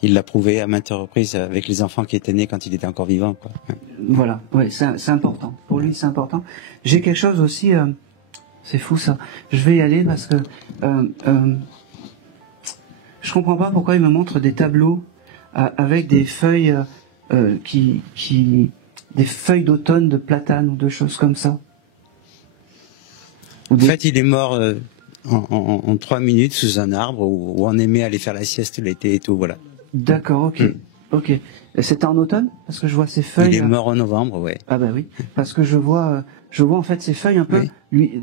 Il l'a prouvé à maintes reprises avec les enfants qui étaient nés quand il était encore vivant, quoi. Voilà, ouais, c'est important. Pour lui, c'est important. J'ai quelque chose aussi. C'est fou ça. Je vais y aller parce que je comprends pas pourquoi il me montre des tableaux avec des feuilles des feuilles d'automne de platane ou de choses comme ça. En fait, il est mort en 3 minutes sous un arbre où on aimait aller faire la sieste l'été et tout, voilà. D'accord, ok. Ok. C'était en automne? Parce que je vois ces feuilles. Il est mort en novembre, ouais. Ah bah oui. Parce que je vois en fait ces feuilles un peu, Oui.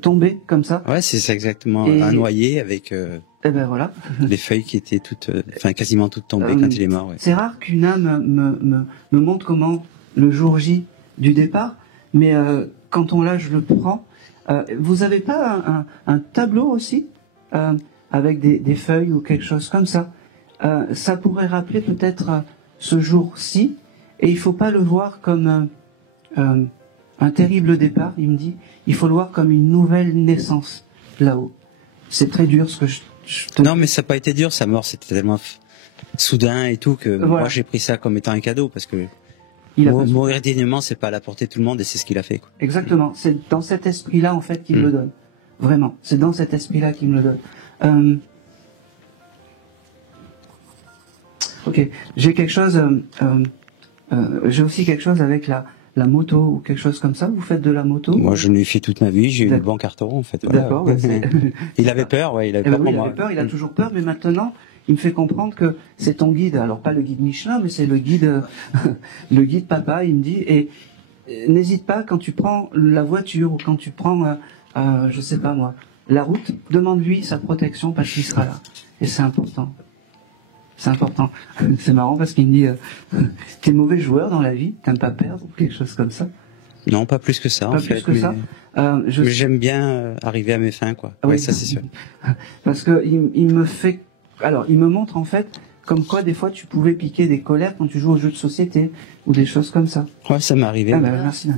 tomber comme ça. Ouais, c'est exactement Et- un noyer avec Et ben voilà. les feuilles qui étaient toutes, quasiment toutes tombées quand il est mort, ouais. C'est rare qu'une âme me montre comment le jour J du départ, mais quand on l'a, je le prends. Vous avez pas un tableau aussi avec des feuilles ou quelque chose comme ça? Ça pourrait rappeler peut-être ce jour-ci, et il faut pas le voir comme un terrible départ, il me dit. Il faut le voir comme une nouvelle naissance là-haut. C'est très dur ce que je te Non, mais ça n'a pas été dur, sa mort, c'était tellement soudain et tout que Voilà. moi j'ai pris ça comme étant un cadeau parce que Il a pas- mourir dignement, c'est pas à la portée de tout le monde et c'est ce qu'il a fait, quoi. Exactement. C'est dans cet esprit-là, en fait, qu'il me le donne. Vraiment. C'est dans cet esprit-là qu'il me le donne. Ok. J'ai quelque chose, j'ai aussi quelque chose avec la moto ou quelque chose comme ça. Vous faites de la moto? Moi, je l'ai fait toute ma vie, j'ai eu le D'accord. bon carton, en fait. Voilà. D'accord. Ouais, Il avait peur, ouais, il avait Eh ben peur oui, pour il moi. avait peur, il a toujours peur, mais maintenant, il me fait comprendre que c'est ton guide. Alors pas le guide Michelin, mais c'est le guide, le guide papa. Il me dit, et n'hésite pas quand tu prends la voiture ou quand tu prends je sais pas moi, la route, demande-lui sa protection parce qu'il sera là. Et c'est important. C'est important. C'est marrant parce qu'il me dit, t'es mauvais joueur dans la vie, t'aimes pas perdre ou quelque chose comme ça. Non, pas plus que ça, Pas en plus fait. que ça. Mais j'aime bien arriver à mes fins, quoi. Oui. Ouais, ça c'est sûr. Parce que il me fait, alors il me montre en fait comme quoi des fois tu pouvais piquer des colères quand tu joues aux jeux de société ou des choses comme ça. Ouais, ça m'est arrivé. Ah bah, merci.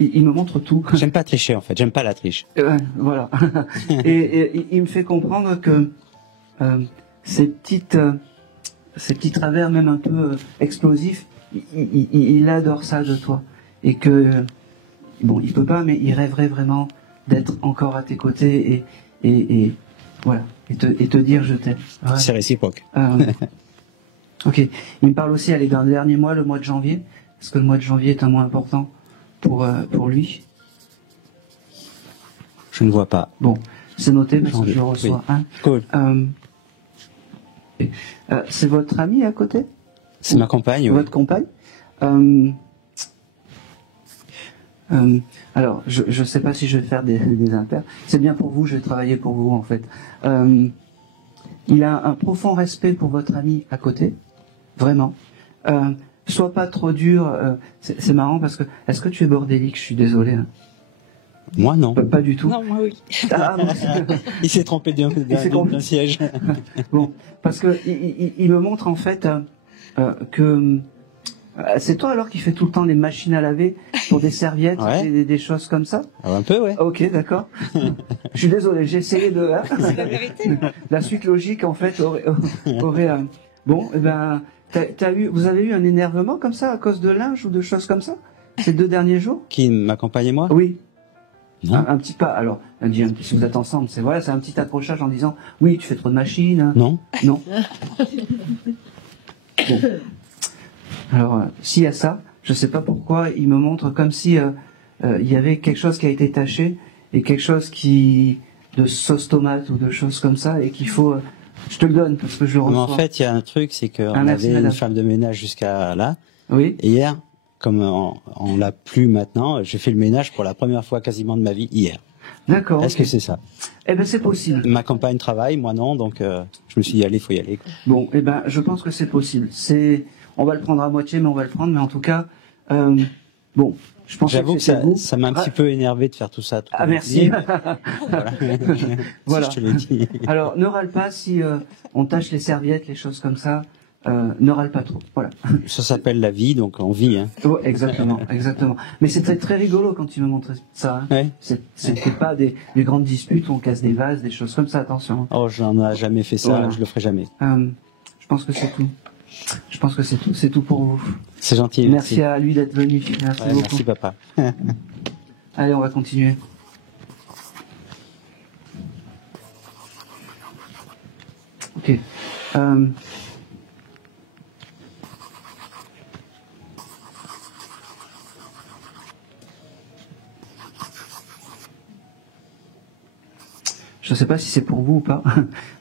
Il me montre tout. J'aime pas tricher, en fait. J'aime pas la triche. Voilà. et il me fait comprendre que ces petits travers même un peu explosifs, il adore ça de toi. Et que, bon, il peut pas, mais il rêverait vraiment d'être encore à tes côtés et voilà. Et te dire je t'aime. Ouais. C'est réciproque. Ok. Il me parle aussi, allez, d'un dernier mois, le mois de janvier. Parce que le mois de janvier est un mois important pour lui. Je ne vois pas. Bon, c'est noté parce que Janvier, je le reçois. oui. Hein. Cool. C'est votre ami à côté? C'est ma compagne, oui. Votre compagne? Alors, je sais pas si je vais faire des impairs. C'est bien pour vous, je vais travailler pour vous en fait. Il a un profond respect pour votre ami à côté, vraiment. Sois pas trop dur. C'est marrant parce que est-ce que tu es bordélique? Je suis désolé. Hein. Moi, non. Pas du tout. Non, moi oui. Ah, bon. Il s'est trompé d'un siège. Bon, parce que il me montre en fait que c'est toi alors qui fais tout le temps les machines à laver pour des serviettes, Ouais. des choses comme ça. Ah, un peu, ouais. Ok, d'accord. Je suis désolé, j'ai essayé de. Hein, C'est la vérité. la suite logique en fait aurait bon, eh ben, vous avez eu un énervement comme ça à cause de linge ou de choses comme ça ces 2 derniers jours? Qui m'accompagne et moi? Oui. Non. Un petit pas. Alors, si vous êtes ensemble, c'est voilà, c'est un petit accrochage en disant oui, tu fais trop de machines. Non. Non. Bon. Alors, s'il y a ça, je sais pas pourquoi, il me montre comme si il y avait quelque chose qui a été taché et quelque chose de sauce tomate ou de choses comme ça et qu'il faut. Je te le donne parce que je le Mais reçois. en fait, il y a un truc, c'est qu'on merci, avait madame. une femme de ménage jusqu'à là. Oui. Et hier, comme on l'a plus maintenant, j'ai fait le ménage pour la première fois quasiment de ma vie hier. D'accord. Est-ce ok. que c'est ça? Eh ben, c'est possible. Ma compagne travaille, moi non, donc je me suis dit, allez, faut y aller, quoi. Bon, eh ben, je pense que c'est possible. On va le prendre à moitié, mais on va le prendre. Mais en tout cas, bon, je pense J'avoue que c'était vous. ça m'a un petit peu énervé de faire tout ça. Ah, merci. Voilà. Voilà. Si je te l'ai dit. Alors, ne râle pas si on tâche les serviettes, les choses comme ça. Ne râle pas trop. Voilà. Ça s'appelle la vie, donc on vit, hein. Ouais, exactement, exactement. Mais c'était très rigolo quand il me montrait ça. Hein. Ouais. C'était pas des grandes disputes où on casse des vases, des choses comme ça. Attention. Oh, je n'en ai jamais fait ça, Voilà. je le ferai jamais. Je pense que c'est tout. Je pense que c'est tout. C'est tout pour vous. C'est gentil. Merci à lui d'être venu. Merci Ouais, beaucoup. merci papa. Allez, on va continuer. Ok. Je ne sais pas si c'est pour vous ou pas.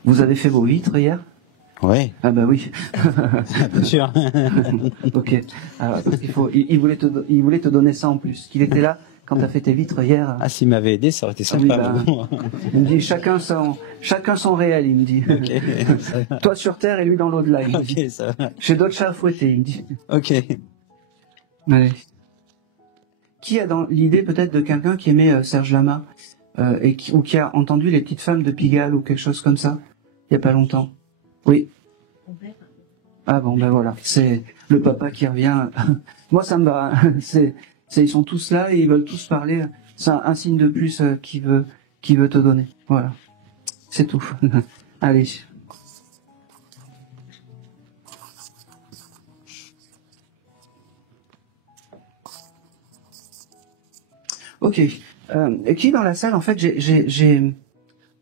Vous avez fait vos vitres hier? Ouais, Ah bah oui. bien sûr. Ok. Alors, parce il voulait te donner ça en plus. Qu'il était là quand tu as fait tes vitres hier. Ah, s'il m'avait aidé, ça aurait été Ah oui, sympa. bah, il me dit chacun son réel, il me dit. Ok, Toi sur terre et lui dans l'au-delà. Il me dit. ok, ça va. J'ai d'autres chats à fouetter, il me dit. Ok. Allez. Qui a dans l'idée peut-être de quelqu'un qui aimait Serge Lama ou qui a entendu Les Petites Femmes de Pigalle ou quelque chose comme ça il y a pas longtemps? Oui. Ah bon, ben voilà, c'est le papa qui revient. Moi, ça me va. Ils sont tous là et ils veulent tous parler. C'est un signe de plus qui veut te donner. Voilà. C'est tout. Allez. Ok. Qui dans la salle, en fait, j'ai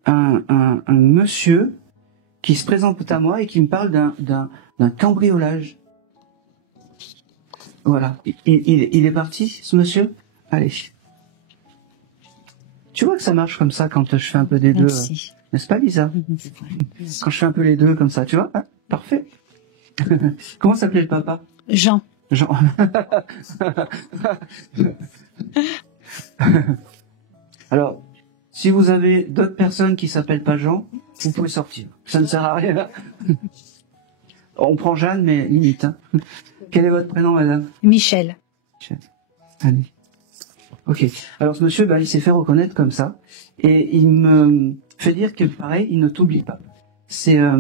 un monsieur qui se présente à moi et qui me parle d'un cambriolage. Voilà. Il est parti, ce monsieur? Allez. Tu vois que ça marche comme ça quand je fais un peu des deux. Merci. N'est-ce pas, Lisa? Quand je fais un peu les deux comme ça, tu vois? Ah, parfait. Comment s'appelait le papa? Jean. Jean. Alors, si vous avez d'autres personnes qui s'appellent pas Jean, vous pouvez sortir. Ça ne sert à rien. On prend Jeanne, mais limite. Hein. Quel est votre prénom, madame? Michel. Allez. Ok. Alors ce monsieur, il s'est fait reconnaître comme ça, et il me fait dire que pareil, il ne t'oublie pas. C'était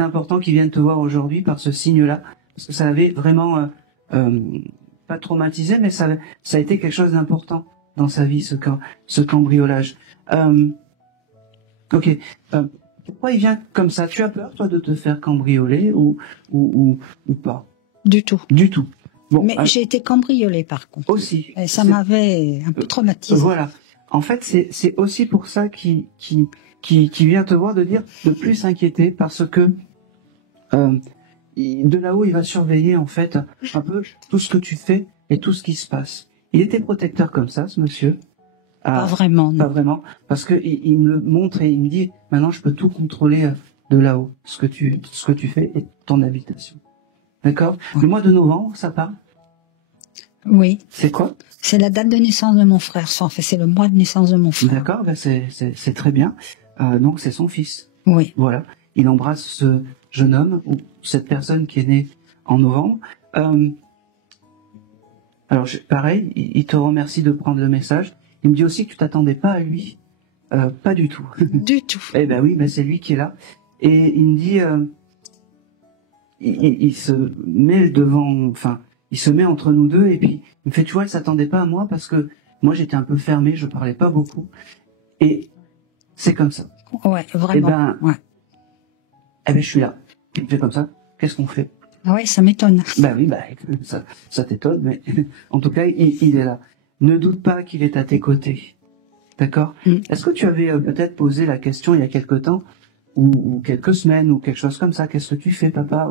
important qu'il vienne te voir aujourd'hui par ce signe-là, parce que ça avait vraiment pas traumatisé, mais ça a été quelque chose d'important dans sa vie, ce cambriolage. Ok. Pourquoi il vient comme ça? Tu as peur, toi, de te faire cambrioler ou pas? Du tout. Du tout. Bon, mais j'ai été cambriolée par contre. Aussi. Et ça m'avait un peu traumatisée. Voilà. En fait, c'est aussi pour ça qu'il vient te voir, de dire de plus s'inquiéter, parce que de là-haut, il va surveiller en fait un peu tout ce que tu fais et tout ce qui se passe. Il était protecteur comme ça, ce monsieur. Pas vraiment. Non. Pas vraiment, parce que il me le montre et il me dit maintenant je peux tout contrôler de là-haut, ce que tu fais et ton habitation. D'accord. Ouais. Le mois de novembre, ça parle? Oui. C'est quoi? C'est la date de naissance de mon frère. En fait, c'est le mois de naissance de mon frère. D'accord, c'est très bien. Donc c'est son fils. Oui. Voilà. Il embrasse ce jeune homme ou cette personne qui est née en novembre. Alors pareil, il te remercie de prendre le message. Il me dit aussi que tu t'attendais pas à lui. Pas du tout. Du tout. Eh ben oui, c'est lui qui est là. Et il me dit, il se met il se met entre nous deux, et puis il me fait, tu vois, elle s'attendait pas à moi parce que moi j'étais un peu fermé, je parlais pas beaucoup. Et c'est comme ça. Ouais, vraiment. Eh ben je suis là. Il me fait comme ça. Qu'est-ce qu'on fait? Ouais, ça m'étonne. Oui, ça t'étonne, mais en tout cas, il est là. Ne doute pas qu'il est à tes côtés. D'accord? Est-ce que tu avais peut-être posé la question il y a quelque temps, ou quelques semaines, ou quelque chose comme ça? Qu'est-ce que tu fais, papa?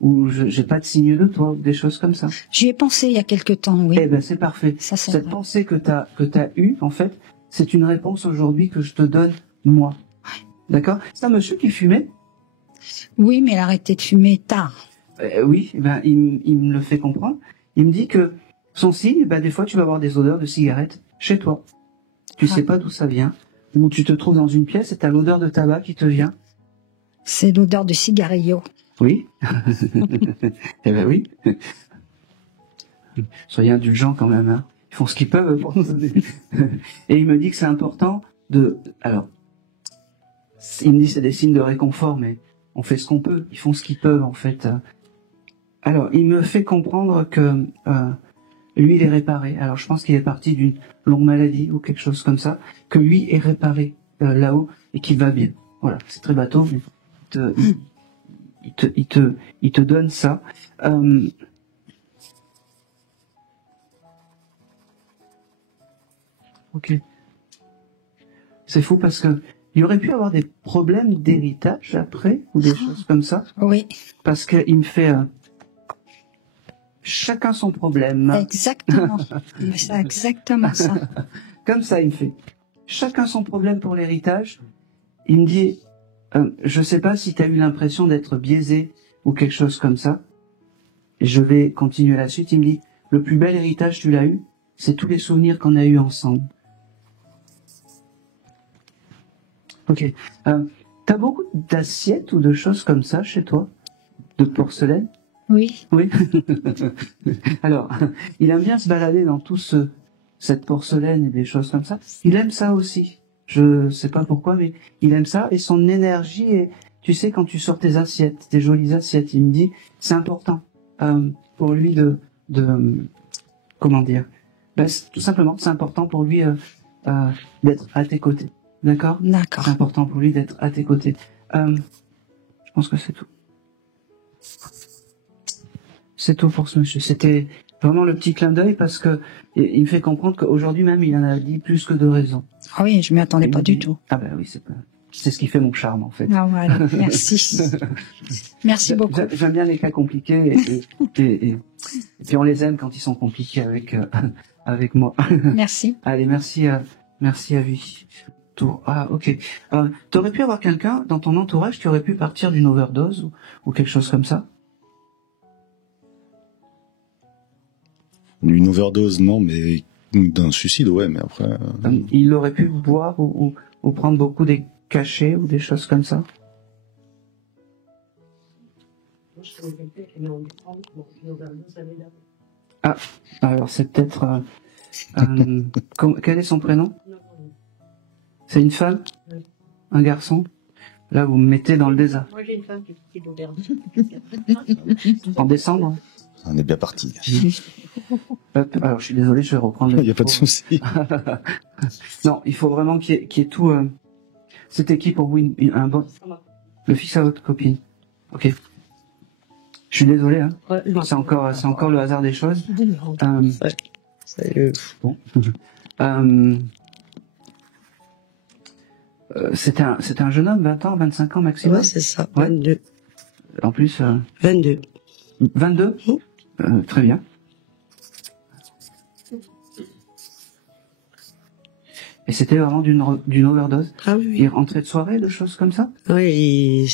Ou j'ai pas de signe de toi, ou des choses comme ça? J'y ai pensé il y a quelque temps, oui. Eh ben, c'est parfait. Cette pensée que t'as eue, en fait, c'est une réponse aujourd'hui que je te donne, moi. Ouais. D'accord? C'est un monsieur qui fumait? Oui, mais il a arrêté de fumer tard. Oui, il me le fait comprendre. Il me dit que son signe, des fois, tu vas avoir des odeurs de cigarettes chez toi. Tu sais pas d'où ça vient. Ou tu te trouves dans une pièce et t'as l'odeur de tabac qui te vient. C'est l'odeur de cigarillo. Oui. Eh ben oui. Soyez indulgents quand même, hein. Ils font ce qu'ils peuvent pour nous donner. Et il me dit que c'est important alors, il me dit c'est des signes de réconfort, mais on fait ce qu'on peut. Ils font ce qu'ils peuvent, en fait. Alors, il me fait comprendre que lui, il est réparé. Alors, je pense qu'il est parti d'une longue maladie ou quelque chose comme ça, que lui est réparé là-haut et qu'il va bien. Voilà, c'est très bateau, mais il te donne ça. Ok. C'est fou parce que il aurait pu avoir des problèmes d'héritage après ou des choses comme ça. Oui. Parce qu'il me fait chacun son problème. Exactement. C'est exactement ça. Comme ça, il me fait chacun son problème pour l'héritage. Il me dit, je sais pas si tu as eu l'impression d'être biaisé ou quelque chose comme ça. Et je vais continuer la suite. Il me dit, le plus bel héritage tu l'as eu, c'est tous les souvenirs qu'on a eus ensemble. Ok. T'as beaucoup d'assiettes ou de choses comme ça chez toi? De porcelaine? Oui. Oui. Alors, il aime bien se balader dans cette porcelaine et des choses comme ça. Il aime ça aussi. Je sais pas pourquoi, mais il aime ça. Et son énergie est, tu sais, quand tu sors tes assiettes, tes jolies assiettes, il me dit, c'est important pour lui comment dire? Tout simplement, c'est important pour lui d'être à tes côtés. D'accord? D'accord. C'est important pour lui d'être à tes côtés. Je pense que c'est tout. C'est tout pour ce monsieur. C'était vraiment le petit clin d'œil parce que il me fait comprendre qu'aujourd'hui même, il en a dit plus que de raison. Ah oui, je m'y attendais pas du tout. Ah oui, c'est ce qui fait mon charme, en fait. Ah voilà, merci. Merci beaucoup. J'aime bien les cas compliqués et puis on les aime quand ils sont compliqués avec moi. Merci. Allez, merci à lui. Ah, ok. T'aurais pu avoir quelqu'un dans ton entourage qui aurait pu partir d'une overdose ou quelque chose comme ça? Une overdose, non, mais D'un suicide, ouais, mais après... Il aurait pu boire ou prendre beaucoup des cachets ou des choses comme ça? Ah, alors c'est peut-être... quel est son prénom? C'est une femme? Un garçon? Là, vous me mettez dans le désastre. Moi, j'ai une femme qui d'auberge. En décembre? On est bien parti. Hop, alors, je suis désolé, je vais reprendre le Il n'y a pas de micro. souci. Non, il faut vraiment qu'il y ait tout... C'était qui pour vous un bon... Le fils à votre copine. Ok. Je suis désolé, hein. Ouais, C'est encore le hasard des choses. Bon. C'était un jeune homme, 20 ans, 25 ans maximum? Ouais, c'est ça, Ouais. 22. En plus... 22. 22? Très bien. Et c'était vraiment d'une overdose? Ah oui, Il rentrait de soirée, de choses comme ça? oui,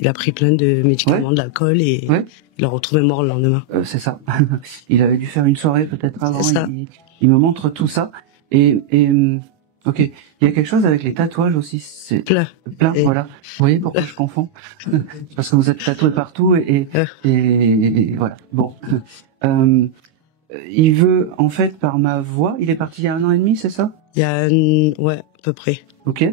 il a pris plein de médicaments, Ouais. de l'alcool et Ouais. il l'a retrouvé mort le lendemain. C'est ça. Il avait dû faire une soirée peut-être avant. C'est ça. Il me montre tout ça. Et ok. Il y a quelque chose avec les tatouages aussi. C'est Plein. plein. Et- Voilà. Vous voyez pourquoi je confonds? Parce que vous êtes tatoué partout et voilà. Bon. Il veut, en fait, par ma voix, il est parti il y a 1 an et demi, c'est ça? Il y a ouais, à peu près. Ok.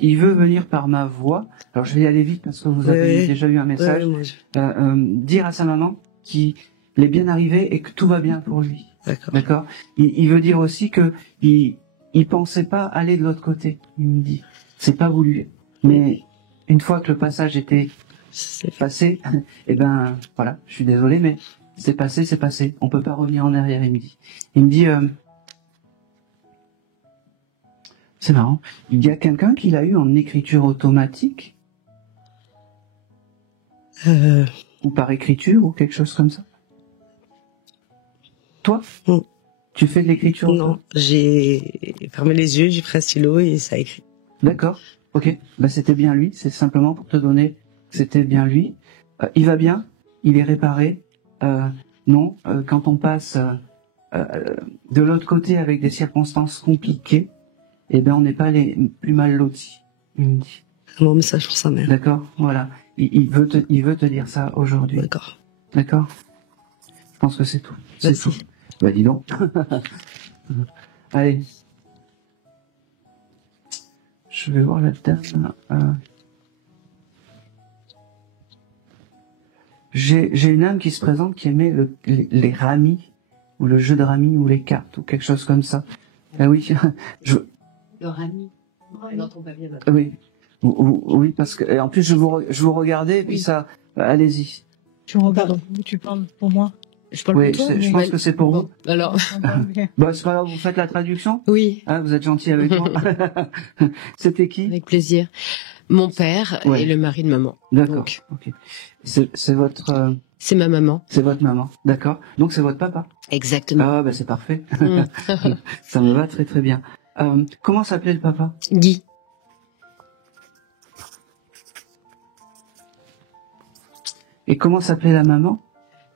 Il veut venir par ma voix. Alors je vais y aller vite parce que vous avez Ouais. déjà eu un message. Ouais, moi, Dire à sa maman qu'il est bien arrivé et que tout va bien pour lui. d'accord. D'accord. Il veut dire aussi que il pensait pas aller de l'autre côté. Il me dit, c'est pas voulu. Mais une fois que le passage était C'est passé, eh ben voilà. Je suis désolé, mais c'est passé, c'est passé. On peut pas revenir en arrière. Il me dit. C'est marrant. Il y a quelqu'un qui l'a eu en écriture automatique ou par écriture ou quelque chose comme ça. Toi, Non. tu fais de l'écriture auto? Non, j'ai fermé les yeux, j'ai pris un stylo et ça a écrit. D'accord. Ok. Bah c'était bien lui. C'est simplement pour te donner. C'était bien lui. Il va bien. Il est réparé. Non. Quand on passe de l'autre côté avec des circonstances compliquées, eh ben on n'est pas les plus mal lotis. Il me dit. Un bon message pour sa mère. D'accord. Voilà. Il veut te dire ça aujourd'hui. D'accord. D'accord. Je pense que c'est tout. C'est Merci. tout. Bah dis donc. Allez. Je vais voir la dame. J'ai une âme qui se présente qui aimait les ramis ou le jeu de ramis ou les cartes ou quelque chose comme ça. Ah oui. Le rami. N'entend pas bien. Oui. Oui, parce que et en plus je vous regardais et puis ça. Allez-y. Tu regardes, tu parles pour moi. Je parle Oui, pour toi. je pense que c'est pour vous. Alors, Bah c'est pas grave, vous faites la traduction. oui, Ah, vous êtes gentil avec moi. C'était qui? avec plaisir. Mon père Ouais. et le mari de maman. D'accord. Donc, Ok. C'est votre c'est ma maman. c'est votre maman. D'accord. Donc c'est votre papa. Exactement. Ah bah c'est parfait. Mm. Ça me va très très bien. Comment s'appelait le papa? Guy. Et comment s'appelait la maman?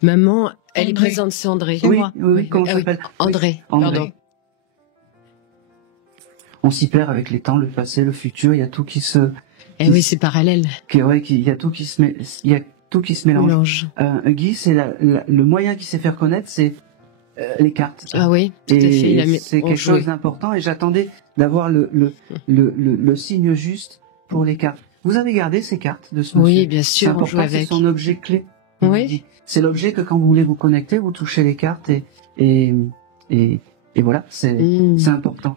Maman, elle est André. présente, c'est André. Oui, moi. oui. Comment Ah oui, s'appelle? André. Oui, André. Pardon. On s'y perd avec les temps, le passé, le futur. Il y a tout qui se, Eh oui, c'est parallèle. il y a tout qui se il y a tout qui se mélange. Mélange. Guy, c'est le moyen qui s'est fait reconnaître, c'est les cartes. Ah oui, tout à fait. Il a Et mis- c'est on quelque chose jouait. d'important et j'attendais d'avoir le signe juste pour les cartes. Vous avez gardé ces cartes de ce monsieur? Oui, bien C'est sûr, on important, joue c'est avec. son objet clé. Oui. C'est l'objet que quand vous voulez vous connecter, vous touchez les cartes et voilà, c'est Mm. c'est important.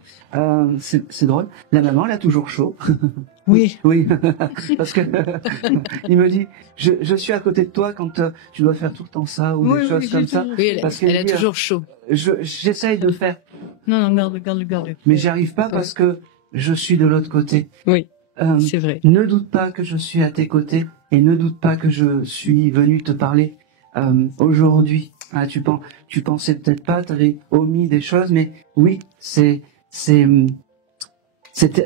C'est drôle. La maman, elle a toujours chaud. Oui. Oui, parce que il me dit, je suis à côté de toi quand tu dois faire tout le temps ça ou Oui, des oui, choses j'ai comme ça. tout. Oui, elle, Parce qu'elle elle a dit, toujours chaud. J'essaye de faire, Non, garde. mais j'y arrive pas parce que je suis de l'autre côté. Oui, Euh, c'est vrai. ne doute pas que je suis à tes côtés et ne doute pas que je suis venu te parler aujourd'hui. Ah, tu pensais peut-être pas, tu avais omis des choses, mais oui, c'était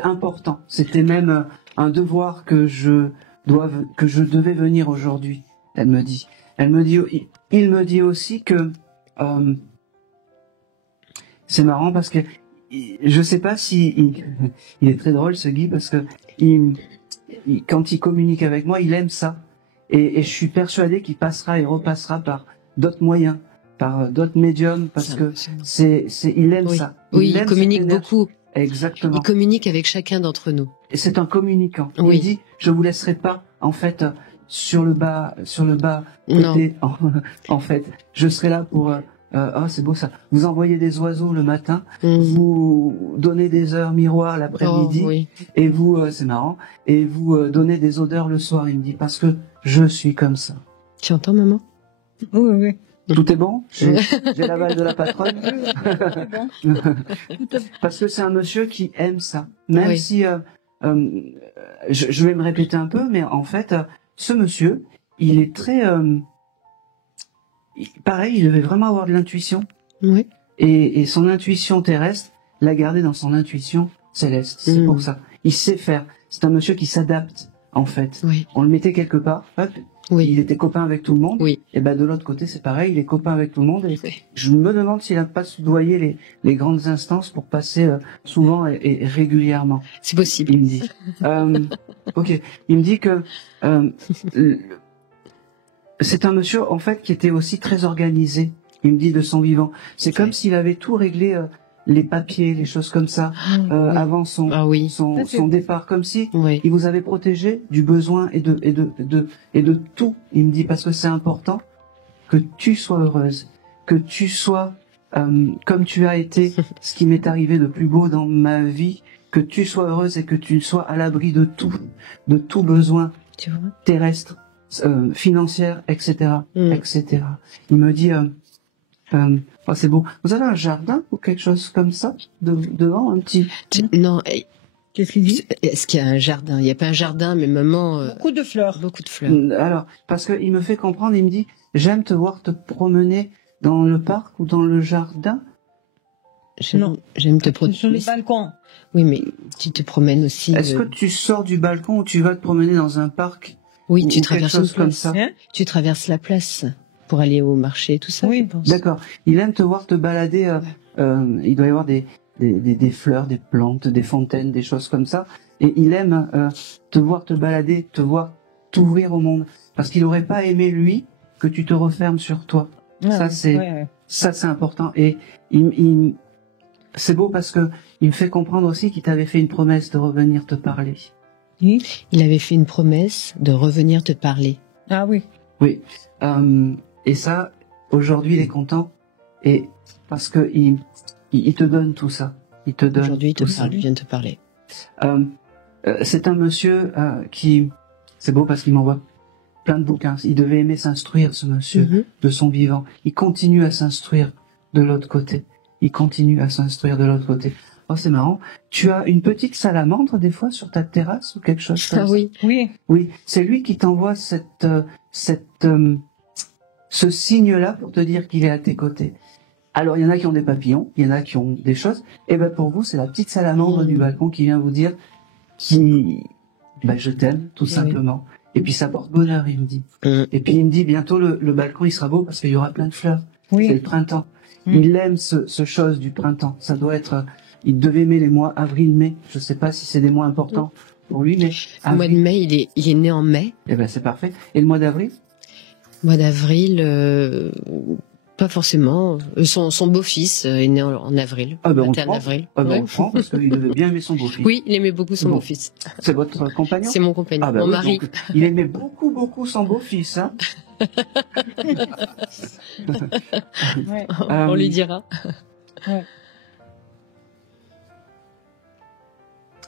important. C'était même un devoir que je devais venir aujourd'hui. Elle me dit. Il me dit aussi que c'est marrant parce que je sais pas si il est très drôle ce Guy parce que quand il communique avec moi, il aime ça. Et je suis persuadé qu'il passera et repassera par d'autres moyens, par d'autres médiums, parce que il aime ça. Il communique beaucoup. Exactement. Il communique avec chacun d'entre nous. Et c'est un communicant. Oui. Il dit, je vous laisserai pas, en fait, sur le bas côté. En fait, je serai là pour. Oh, c'est beau ça. Vous envoyez des oiseaux le matin, vous donnez des heures miroirs l'après-midi, et vous, c'est marrant, et vous donnez des odeurs le soir. Il me dit parce que je suis comme ça. Tu entends, maman? Oui, oui. Tout est bon? J'ai l'aval de la patronne. C'est bon. Parce que c'est un monsieur qui aime ça. Même si, je vais me répéter un peu, mais en fait, ce monsieur, il est très, pareil, il devait vraiment avoir de l'intuition. Oui. Et son intuition terrestre l'a gardé dans son intuition céleste. C'est pour ça. Il sait faire. C'est un monsieur qui s'adapte, en fait. Oui. On le mettait quelque part, hop. Oui. Il était copain avec tout le monde. Oui. Et ben de l'autre côté, c'est pareil, il est copain avec tout le monde. Et je me demande s'il n'a pas soudoyé les grandes instances pour passer souvent et régulièrement. C'est possible. Il me dit. Ok. Il me dit que c'est un monsieur en fait qui était aussi très organisé. Il me dit de son vivant. C'est comme s'il avait tout réglé. Les papiers, les choses comme ça, avant son départ, comme si il vous avait protégé du besoin et de tout. Il me dit parce que c'est important que tu sois heureuse, que tu sois comme tu as été, ce qui m'est arrivé de plus beau dans ma vie, que tu sois heureuse et que tu sois à l'abri de tout besoin terrestre, financier, etc., etc. Il me dit oh, c'est beau. Vous avez un jardin ou quelque chose comme ça devant un petit. Non. Qu'est-ce qu'il dit? Est-ce qu'il y a un jardin? Il n'y a pas un jardin, mais maman. Beaucoup de fleurs. Beaucoup de fleurs. Alors, parce que il me fait comprendre, il me dit, j'aime te voir te promener dans le parc ou dans le jardin. J'aime te promener sur les balcons. Oui, mais tu te promènes aussi. Est-ce que tu sors du balcon ou tu vas te promener dans un parc? Oui, tu traverses une place comme ça. Tu traverses la place pour aller au marché, tout ça. Oui, je pense. D'accord. Il aime te voir te balader. Il doit y avoir des fleurs, des plantes, des fontaines, des choses comme ça. Et il aime te voir te balader, te voir t'ouvrir au monde, parce qu'il n'aurait pas aimé lui que tu te refermes sur toi. Ça c'est important. Et c'est beau parce que il me fait comprendre aussi qu'il t'avait fait une promesse de revenir te parler. Il avait fait une promesse de revenir te parler. Ah oui. Oui. Et ça, aujourd'hui, il est content. Et parce que il te donne tout ça. Il te donne aujourd'hui, tout ça. Il vient te parler. C'est un monsieur qui, c'est beau parce qu'il m'envoie plein de bouquins. Il devait aimer s'instruire, ce monsieur, de son vivant. Il continue à s'instruire de l'autre côté. Il continue à s'instruire de l'autre côté. Oh, c'est marrant. Tu as une petite salamandre, des fois, sur ta terrasse ou quelque chose comme ça? Oui. Oui. Oui. C'est lui qui t'envoie ce signe-là pour te dire qu'il est à tes côtés. Alors, il y en a qui ont des papillons, il y en a qui ont des choses. Et ben, pour vous, c'est la petite salamandre du balcon qui vient vous dire je t'aime, tout simplement. Et puis, ça porte bonheur, il me dit. Et puis, il me dit, bientôt, le balcon, il sera beau parce qu'il y aura plein de fleurs. Oui. C'est le printemps. Il aime ce chose du printemps. Ça doit être, il devait aimer les mois avril-mai. Je sais pas si c'est des mois importants pour lui, mais. Le mois de mai, il est né en mai. Eh ben, c'est parfait. Et le mois d'avril? Mois d'avril, pas forcément. Son beau-fils est né en avril. Ah ben, on en avril. Ah ben, on le prend parce qu'il devait bien aimer son beau-fils. Oui, il aimait beaucoup son beau-fils. C'est votre compagnon? C'est mon compagnon, ah ben, mon oui, mari. Donc, il aimait beaucoup son beau-fils, hein. On lui dira.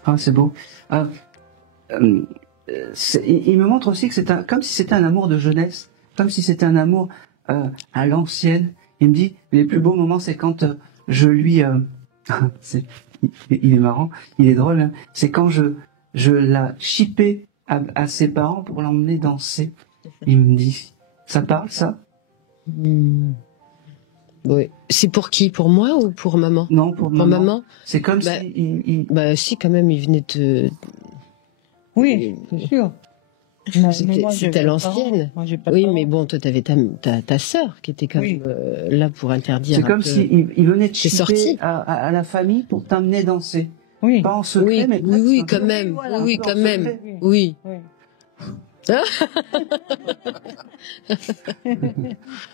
Ah, c'est beau. Il me montre aussi que comme si c'était un amour de jeunesse, comme si c'était un amour à l'ancienne. Il me dit, les plus beaux moments, c'est quand je lui... il est marrant, il est drôle, hein. C'est quand je la chippais à ses parents pour l'emmener danser. Il me dit, ça parle, ça? Oui. C'est pour qui? Pour moi ou pour maman? Non, pour maman. C'est comme si... si... si, quand même, il venait te... Oui, c'est sûr. C'était à l'ancienne. Oui, mais bon, toi, t'avais ta sœur qui était quand même là pour interdire. C'est comme s'il venait de sorti chipper à la famille pour t'amener danser. Oui. Pas en secret, mais oui, quand même. Oui, quand même. Oui.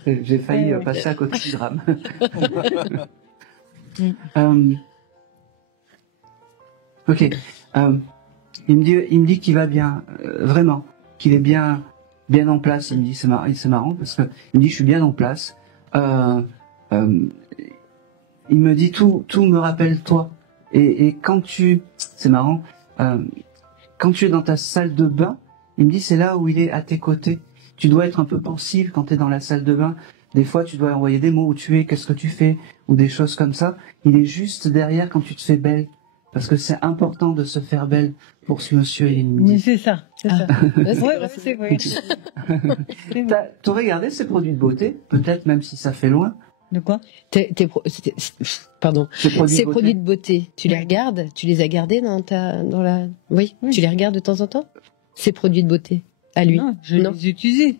J'ai failli passer à côté du drame. Ok. Il me dit qu'il va bien, vraiment, qu'il est bien en place. Il me dit c'est marrant parce que il me dit je suis bien en place. Il me dit tout me rappelle toi. Et quand c'est marrant, quand tu es dans ta salle de bain, il me dit c'est là où il est à tes côtés. Tu dois être un peu pensive quand tu es dans la salle de bain. Des fois, tu dois envoyer des mots où tu es, qu'est-ce que tu fais, ou des choses comme ça. Il est juste derrière quand tu te fais belle. Parce que c'est important de se faire belle pour ce monsieur. Il me dit. Mais c'est ça. C'est ça. C'est vrai. T'aurais regardé ces produits de beauté, peut-être même si ça fait loin. De quoi? Pardon. Ces produits de beauté, tu les regardes? Tu les as gardés dans la... Oui, tu les regardes de temps en temps? Ces produits de beauté, à lui? Non, je les utilise.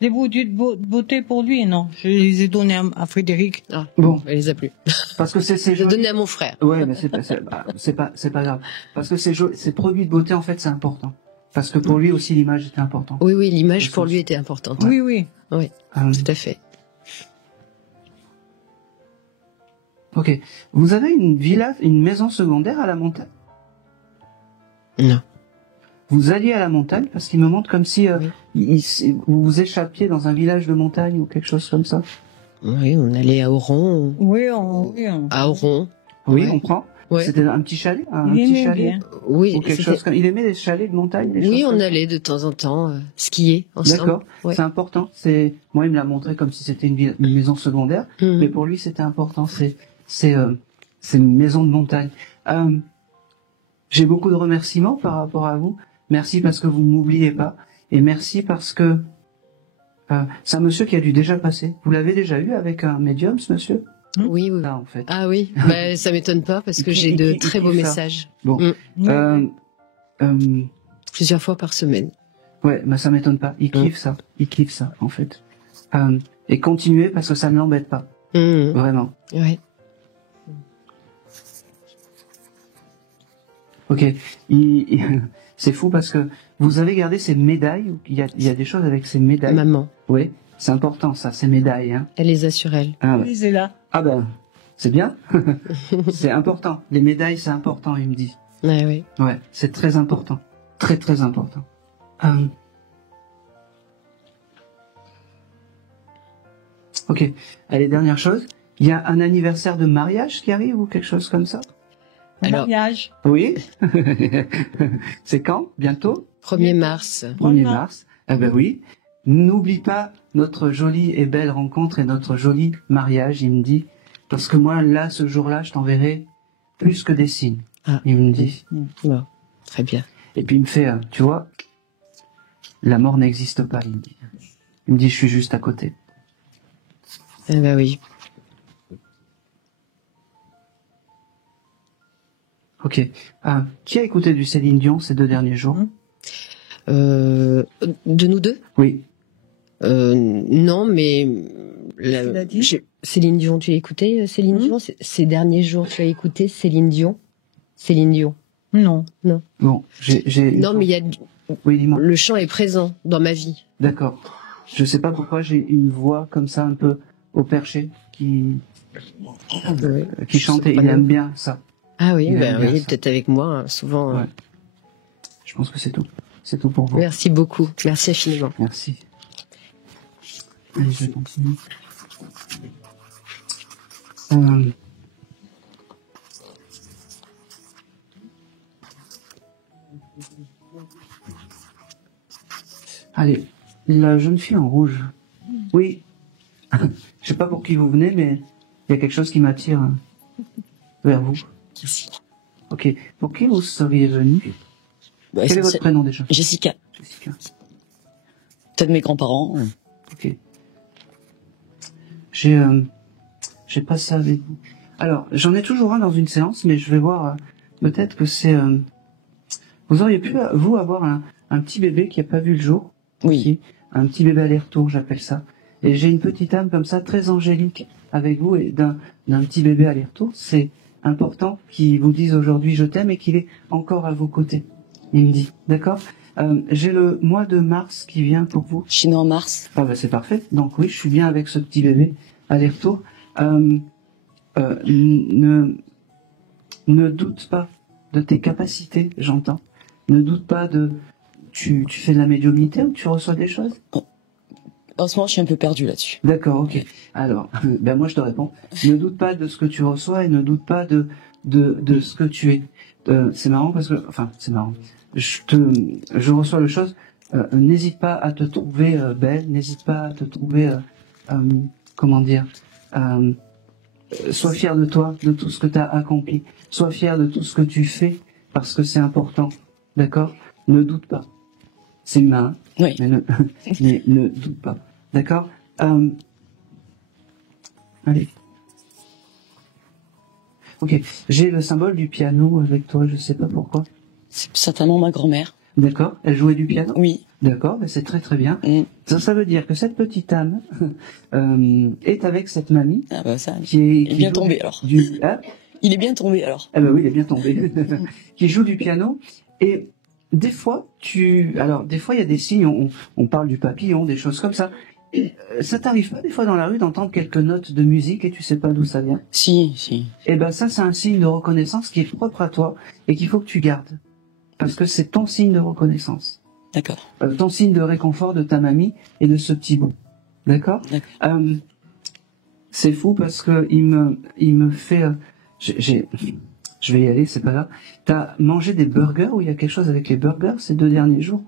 Les produits de beauté pour lui, non. Je les ai donnés à Frédéric. Ah, bon. Elle les a plus. Parce que c'est je donné à mon frère. Ouais, mais c'est pas grave. Parce que ces produits de beauté, en fait, c'est important. Parce que pour lui aussi, l'image était importante. Oui, l'image pour lui était importante. Oui. Oui, tout à fait. Ok. Vous avez une maison secondaire à la montagne? Non. Vous alliez à la montagne parce qu'il me montre comme si vous vous échappiez dans un village de montagne ou quelque chose comme ça. Oui, on allait à Oron. À Oron. Oui, on prend. Ouais. C'était un petit chalet, Bien. Oui. Ou quelque chose comme. Il aimait les chalets de montagne. Oui, on allait de temps en temps skier ensemble. D'accord. Ouais. C'est important. Moi, il me l'a montré comme si c'était une maison secondaire, mais pour lui, c'était important. C'est une maison de montagne. J'ai beaucoup de remerciements par rapport à vous. Merci parce que vous m'oubliez pas. Et merci parce que c'est un monsieur qui a dû déjà passer. Vous l'avez déjà eu avec un médium, ce monsieur? Oui. Là, en fait. Ah oui, ça m'étonne pas parce que j'ai de très beaux messages. Bon. Plusieurs fois par semaine. Ouais, ça m'étonne pas. Il kiffe ça. Il kiffe ça, en fait. Et continuez parce que ça ne l'embête pas. Vraiment. Ouais. Ok. C'est fou parce que vous avez gardé ces médailles. Il y a des choses avec ces médailles. Maman. Oui. C'est important, ça, ces médailles. Hein. Elle les a sur elle. Ah, ouais. Oui, c'est là. Ah ben, c'est bien. C'est important. Les médailles, c'est important, il me dit. Ouais, oui. Ouais, c'est très important. Très, très important. Ok. Allez, dernière chose. Il y a un anniversaire de mariage qui arrive ou quelque chose comme ça? Mariage. Oui. C'est quand? Bientôt? 1er mars. 1er mars. Eh ben oui. N'oublie pas notre jolie et belle rencontre et notre joli mariage, il me dit. Parce que moi, là, ce jour-là, je t'enverrai plus que des signes. Il me dit. Bon, très bien. Et puis il me fait, tu vois, la mort n'existe pas, il me dit. Il me dit, je suis juste à côté. Eh ben oui. Ok. Qui a écouté du Céline Dion ces 2 derniers jours? De nous deux? Oui. Non, mais Céline Dion, tu as écouté Céline Dion ces derniers jours? Tu as écouté Céline Dion? Céline Dion? Non. Bon, Non, mais il y a. Oui, dis-moi. Le chant est présent dans ma vie. D'accord. Je sais pas pourquoi j'ai une voix comme ça un peu au perché qui chante et il aime bien ça. Ah oui, peut-être avec moi, hein, souvent. Ouais. Je pense que c'est tout. C'est tout pour vous. Merci beaucoup. Merci infiniment. Merci. Allez, je vais continuer. Allez, la jeune fille en rouge. Oui. Je sais pas pour qui vous venez, mais il y a quelque chose qui m'attire vers vous. Ok. Pour qui vous seriez venu? Quel est votre prénom déjà? Jessica. Jessica. Peut-être mes grands-parents. Ok. J'ai pas ça avec vous. Alors, j'en ai toujours un dans une séance, mais je vais voir. Peut-être que c'est. Vous auriez pu vous avoir un petit bébé qui a pas vu le jour. Oui. Un petit bébé aller-retour, j'appelle ça. Et j'ai une petite âme comme ça, très angélique avec vous, et d'un petit bébé aller-retour. C'est important qu'il vous dise aujourd'hui je t'aime et qu'il est encore à vos côtés. Il me dit, d'accord? J'ai le mois de mars qui vient pour vous. Je suis née en mars. Ah bah c'est parfait. Donc oui, je suis bien avec ce petit bébé aller-retour. Ne doute pas de tes capacités, j'entends. Ne doute pas de... Tu fais de la médiumnité ou tu reçois des choses? En ce moment, je suis un peu perdue là-dessus. D'accord, ok. Alors, ben moi je te réponds. Ne doute pas de ce que tu reçois et ne doute pas de ce que tu es. C'est marrant parce que... Enfin, c'est marrant. Je reçois le chose. N'hésite pas à te trouver belle, n'hésite pas à te trouver... comment dire sois fier de toi, de tout ce que tu as accompli. Sois fier de tout ce que tu fais, parce que c'est important. D'accord? Ne doute pas. C'est humain, hein, oui. mais ne doute pas. D'accord? Allez. Ok. J'ai le symbole du piano avec toi, je sais pas pourquoi. C'est certainement ma grand-mère. D'accord? Elle jouait du piano? Oui. D'accord, ben c'est très très bien. Ça veut dire que cette petite âme est avec cette mamie. Ah bah ça, qui est bien tombé alors. Il est bien tombé alors. Ah bah oui, il est bien tombé. Qui joue du piano. Et des fois, des fois il y a des signes, on parle du papillon, des choses comme ça. Et, ça t'arrive pas des fois dans la rue d'entendre quelques notes de musique et tu sais pas d'où ça vient? Si. Et ben ça, c'est un signe de reconnaissance qui est propre à toi et qu'il faut que tu gardes. Parce que c'est ton signe de reconnaissance. D'accord. Ton signe de réconfort de ta mamie et de ce petit bout. D'accord? C'est fou parce que il me fait... je vais y aller, c'est pas grave. T'as mangé des burgers ou il y a quelque chose avec les burgers ces 2 derniers jours?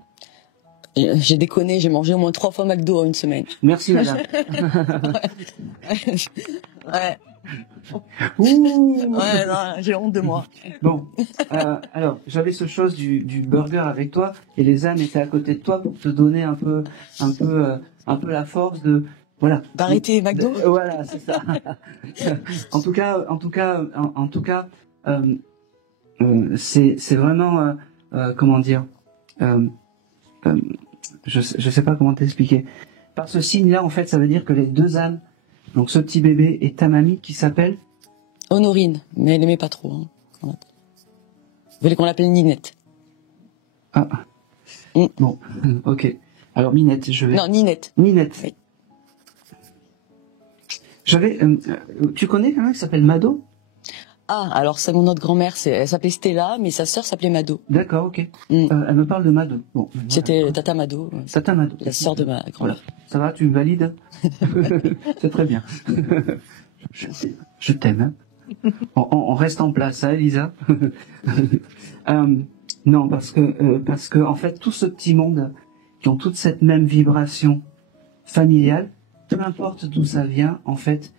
J'ai déconné, j'ai mangé au moins 3 fois McDo en une semaine. Merci madame. Ouais. Ouh. Ouais, non, j'ai honte de moi. Bon, alors j'avais ce chose du burger avec toi et les âmes étaient à côté de toi pour te donner un peu la force de voilà. D'arrêter McDo. Voilà, c'est ça. en tout cas, c'est vraiment comment dire. Je sais pas comment t'expliquer. Par ce signe-là, en fait, ça veut dire que les 2 âmes, donc ce petit bébé et ta mamie qui s'appelle Honorine, mais elle aimait pas trop. Hein. Vous voulez qu'on l'appelle Ninette? Ah. Bon, ok. Alors Minette, je vais... Non, Ninette. Ninette. Oui. J'avais... tu connais quelqu'un qui s'appelle Mado? Ah, alors c'est mon autre grand-mère, elle s'appelait Stella, mais sa sœur s'appelait Mado. D'accord, ok. Elle me parle de Mado. Bon, voilà. C'était Tata Mado. Tata Mado. La sœur de ma grand-mère. Voilà. Ça va, tu me valides? C'est très bien. Je t'aime. Hein. On reste en place, hein, Elisa? Non, parce que en fait, tout ce petit monde qui ont toute cette même vibration familiale, peu importe d'où ça vient, en fait,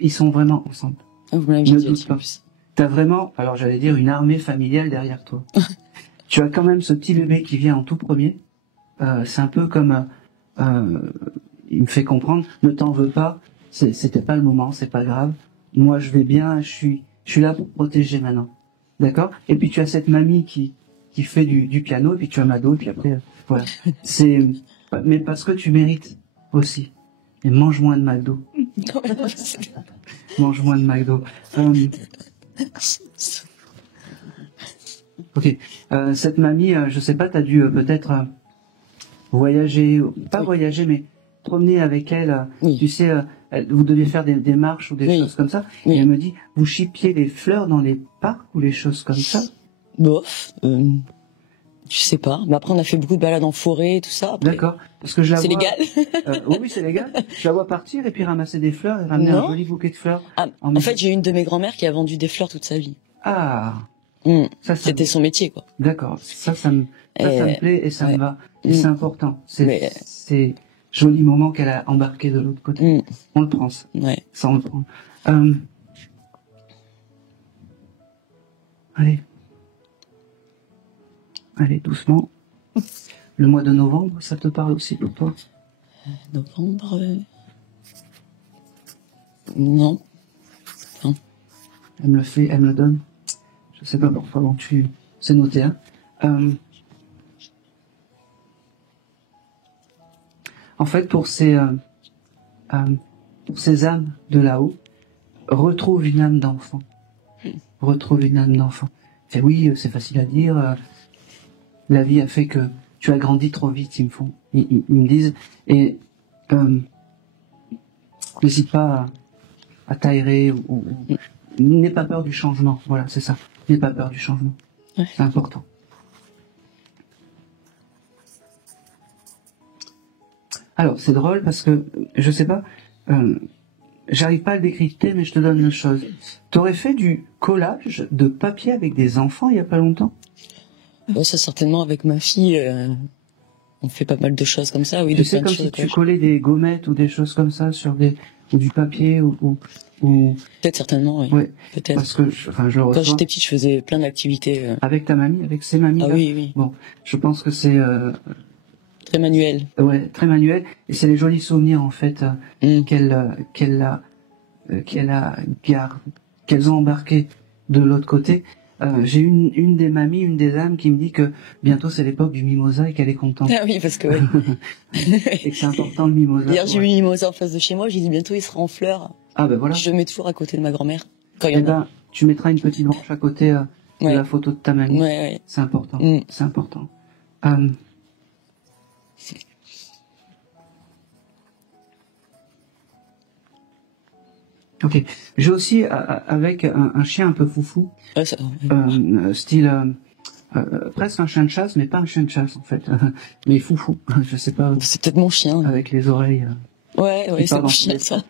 ils sont vraiment ensemble. Vous m'avez dit pas. T'as vraiment, alors j'allais dire, une armée familiale derrière toi. Tu as quand même ce petit bébé qui vient en tout premier. C'est un peu comme, il me fait comprendre, ne t'en veux pas, c'était pas le moment, c'est pas grave. Moi, je vais bien, je suis là pour te protéger maintenant. D'accord? Et puis tu as cette mamie qui fait du piano, et puis tu as Mado, et puis après, voilà. Mais parce que tu mérites aussi. Et mange moins de McDo. Mange moins de McDo. Ok. Cette mamie, je sais pas, t'as dû peut-être voyager, pas voyager, mais promener avec elle. Tu sais, vous deviez faire des marches ou des choses comme ça. Et elle me dit, vous chipiez les fleurs dans les parcs ou les choses comme ça? Bof. Je sais pas. Mais après, on a fait beaucoup de balades en forêt et tout ça. D'accord. Parce que je la vois. C'est légal. Oui, c'est légal. Je la vois partir et puis ramasser des fleurs et ramener un joli bouquet de fleurs. Ah, en fait, j'ai une de mes grand-mères qui a vendu des fleurs toute sa vie. Ah. C'était son métier, quoi. D'accord. Ça me plaît et ça me va. Et c'est important. C'est joli moment qu'elle a embarqué de l'autre côté. On le prend, ça. Ouais. Ça, on le prend. Allez, doucement. Le mois de novembre, ça te parle aussi pour toi? Novembre... Non. Elle me le fait, elle me le donne. Je sais pas pourquoi, bon, c'est noté, hein. En fait, pour ces âmes de là-haut, retrouve une âme d'enfant. Retrouve une âme d'enfant. Et oui, c'est facile à dire. La vie a fait que tu as grandi trop vite, ils me disent. Et n'hésite pas à t'aérer ou n'aie pas peur du changement. Voilà, c'est ça. N'aie pas peur du changement. Ouais. C'est important. Alors, c'est drôle parce que, je sais pas, j'arrive pas à le décrypter, mais je te donne une chose. T'aurais fait du collage de papier avec des enfants il y a pas longtemps? Ouais, ça certainement avec ma fille, on fait pas mal de choses comme ça, oui. Tu sais, comme si tu collais des gommettes ou des choses comme ça sur ou du papier ou... Peut-être certainement, oui. Ouais. Peut-être. Parce que, je le reçois. Quand j'étais petite, je faisais plein d'activités. Avec ta mamie, avec ses mamies. Ah là. oui, oui. Bon, je pense que c'est très manuel. Ouais, très manuel. Et c'est les jolis souvenirs en fait qu'elles ont embarqués de l'autre côté. J'ai une des mamies, une des âmes qui me dit que bientôt c'est l'époque du mimosa et qu'elle est contente. Ah oui, parce que et que c'est important le mimosa. Hier, j'ai eu le mimosa en face de chez moi, j'ai dit bientôt il sera en fleurs. Ah ben voilà. Je le mets toujours à côté de ma grand-mère. Quand il y Eh en a. ben, tu mettras une petite branche à côté de la photo de ta mamie. Ouais. C'est important. C'est important. Ok. J'ai aussi avec un chien un peu foufou, style presque un chien de chasse, mais pas un chien de chasse en fait, mais foufou. Je sais pas. C'est peut-être mon chien. Avec les oreilles. Ouais, c'est mon chien ça.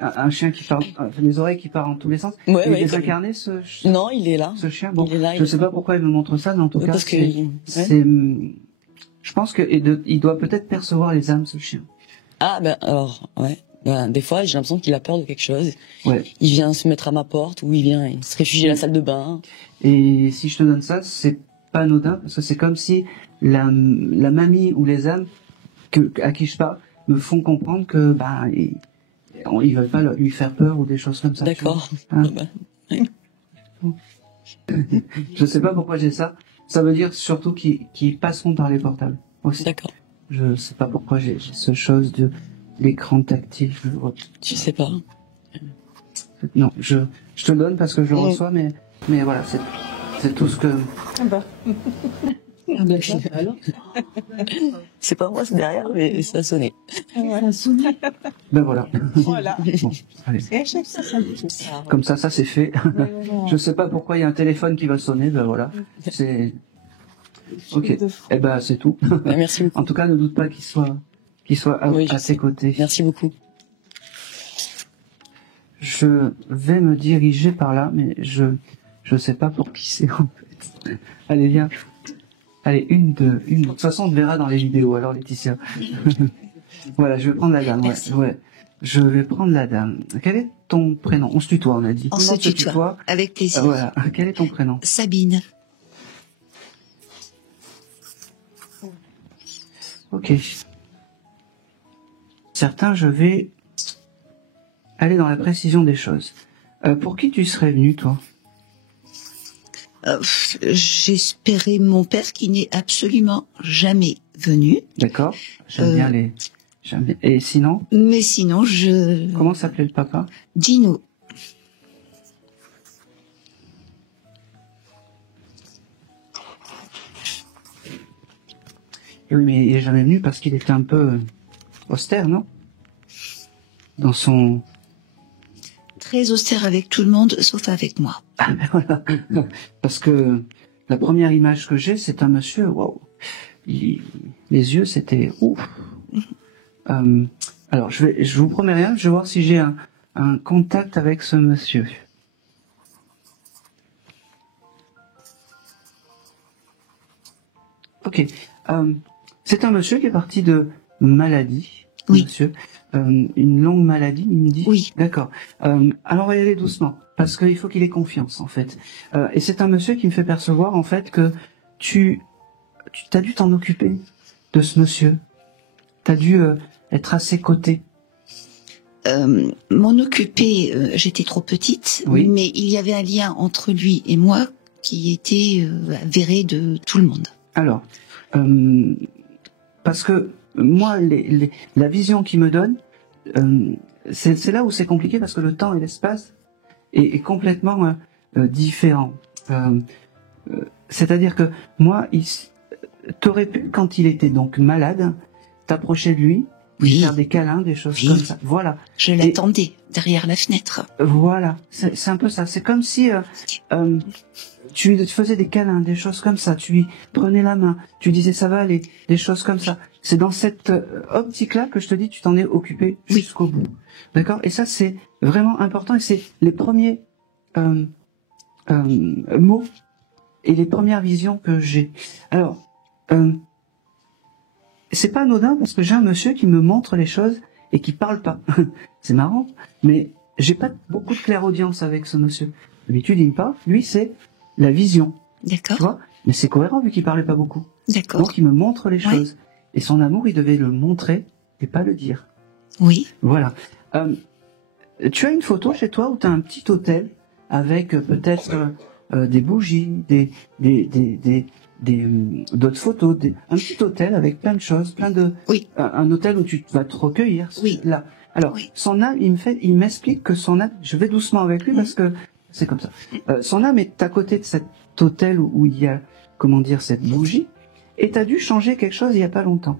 Un chien qui part, les oreilles qui partent dans tous les sens. Ouais, il est désincarné ce chien. Non, il est là. Ce chien. Bon, il est là, je sais pas pourquoi il me montre ça, mais en tout cas, parce que je pense que il doit peut-être percevoir les âmes ce chien. Ah ben alors ouais. Ben, des fois, j'ai l'impression qu'il a peur de quelque chose. Ouais. Il vient se mettre à ma porte ou il se réfugie à la salle de bain. Et si je te donne ça, c'est pas anodin parce que c'est comme si la mamie ou les âmes à qui je parle me font comprendre que ils veulent pas lui faire peur ou des choses comme ça. D'accord. Hein? Je sais pas pourquoi j'ai ça. Ça veut dire surtout qu'ils passeront par les portables aussi. D'accord. Je sais pas pourquoi j'ai ce chose de l'écran tactile. Tu sais pas. Non, je te le donne parce que je le reçois, mais voilà, c'est tout ce que. Ah bah. Alors. C'est pas moi, c'est derrière, mais ça a sonné. Ça a sonné. Ben voilà. Voilà. Bon, allez. Et à chaque fois, ça me fait ça. Comme ça c'est fait. Je sais pas pourquoi il y a un téléphone qui va sonner, ben voilà. C'est. Ok. Eh ben c'est tout. Merci beaucoup. En tout cas, ne doute pas qu'il soit à tes côtés. Merci beaucoup. Je vais me diriger par là, mais je sais pas pour qui c'est en fait. Allez, viens. Allez, une. De toute façon, on te verra dans les vidéos, alors Laetitia. Voilà, je vais prendre la dame. Ouais. Je vais prendre la dame. Quel est ton prénom? On se tutoie, on a dit. On se tutoie. Avec plaisir. Voilà. Quel est ton prénom? Sabine. Ok. Certains, je vais aller dans la précision des choses. Pour qui tu serais venu, toi? J'espérais mon père qui n'est absolument jamais venu. D'accord. J'aime bien les... Jamais. Et sinon? Mais sinon, Comment s'appelait le papa? Dino. Et oui, mais il est jamais venu parce qu'il était un peu austère, non? Dans son... Très austère avec tout le monde, sauf avec moi. Ah ben voilà. Parce que la première image que j'ai, c'est un monsieur, waouh. Les yeux, c'était ouf. Alors, je vous promets rien, je vais voir si j'ai un contact avec ce monsieur. Ok. C'est un monsieur qui est parti de maladie. Oui. Monsieur. Une longue maladie, il me dit. Oui. D'accord. Alors on va y aller doucement, parce qu'il faut qu'il ait confiance, en fait. Et c'est un monsieur qui me fait percevoir, en fait, que tu t'as dû t'en occuper de ce monsieur. T'as dû être à ses côtés. M'en occuper, j'étais trop petite, Oui. mais il y avait un lien entre lui et moi qui était avéré de tout le monde. Alors, parce que moi, la vision qu'il me donne, c'est là où c'est compliqué parce que le temps et l'espace est complètement différent. C'est-à-dire que moi, t'aurais pu, quand il était donc malade, t'approcher de lui, Oui. faire des câlins, des choses Oui. comme ça. Voilà. Je l'attendais derrière la fenêtre. Voilà, c'est un peu ça. C'est comme si tu lui faisais des câlins, des choses comme ça. Tu lui prenais la main, tu disais ça va aller, des choses comme ça. C'est dans cette optique-là que je te dis, tu t'en es occupé jusqu'au bout. D'accord? Et ça, c'est vraiment important et c'est les premiers mots et les premières visions que j'ai. Alors, c'est pas anodin parce que j'ai un monsieur qui me montre les choses et qui parle pas. C'est marrant, mais j'ai pas beaucoup de clairaudience avec ce monsieur. D'habitude, il me parle. Lui, c'est la vision. D'accord. Tu vois? Mais c'est cohérent vu qu'il parlait pas beaucoup. D'accord. Donc, il me montre les Ouais. choses. Et son amour, il devait le montrer et pas le dire. Oui. Voilà. Tu as une photo chez toi où tu as un petit hôtel avec peut-être des bougies, d'autres photos, un petit hôtel avec plein de choses, plein de, un hôtel où tu vas te recueillir. Oui. Là. Alors, son âme, il m'explique que son âme, je vais doucement avec lui parce que c'est comme ça. Son âme est à côté de cet hôtel où il y a, comment dire, cette bougie, et t'as dû changer quelque chose il y a pas longtemps.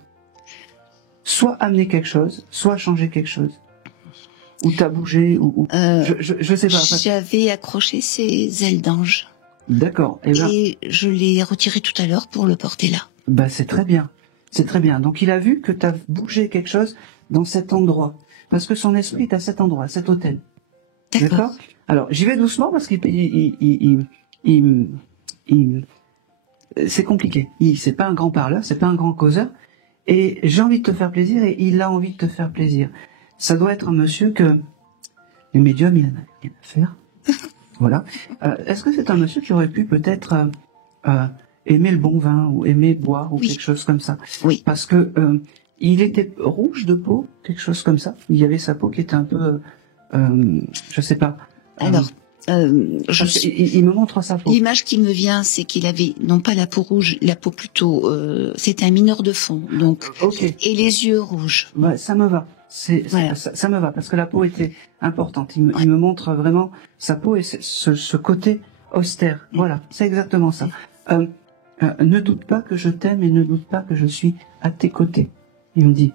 Soit amener quelque chose, soit changer quelque chose. Ou t'as bougé, ou je sais pas. J'avais accroché ses ailes d'ange. D'accord. Et je l'ai retiré tout à l'heure pour le porter là. Bah c'est très bien. C'est très bien. Donc il a vu que t'as bougé quelque chose dans cet endroit. Parce que son esprit est à cet endroit, à cet hôtel. D'accord. Alors j'y vais doucement parce qu'il c'est compliqué. C'est pas un grand parleur, c'est pas un grand causeur. Et j'ai envie de te faire plaisir et il a envie de te faire plaisir. Ça doit être un monsieur que les médiums, il en a rien à faire. Voilà. Est-ce que c'est un monsieur qui aurait pu peut-être aimer le bon vin ou aimer boire ou quelque chose comme ça? Oui. Parce que il était rouge de peau, quelque chose comme ça. Il y avait sa peau qui était un peu, je sais pas. Alors, il me montre sa peau. L'image qui me vient, c'est qu'il avait non pas la peau rouge, la peau plutôt. C'était un mineur de fond, donc. Et les yeux rouges. Ouais, ça me va. Ça me va parce que la peau était importante. Il me montre vraiment sa peau et ce côté austère. Voilà, c'est exactement ça. Ne doute pas que je t'aime et ne doute pas que je suis à tes côtés. Il me dit,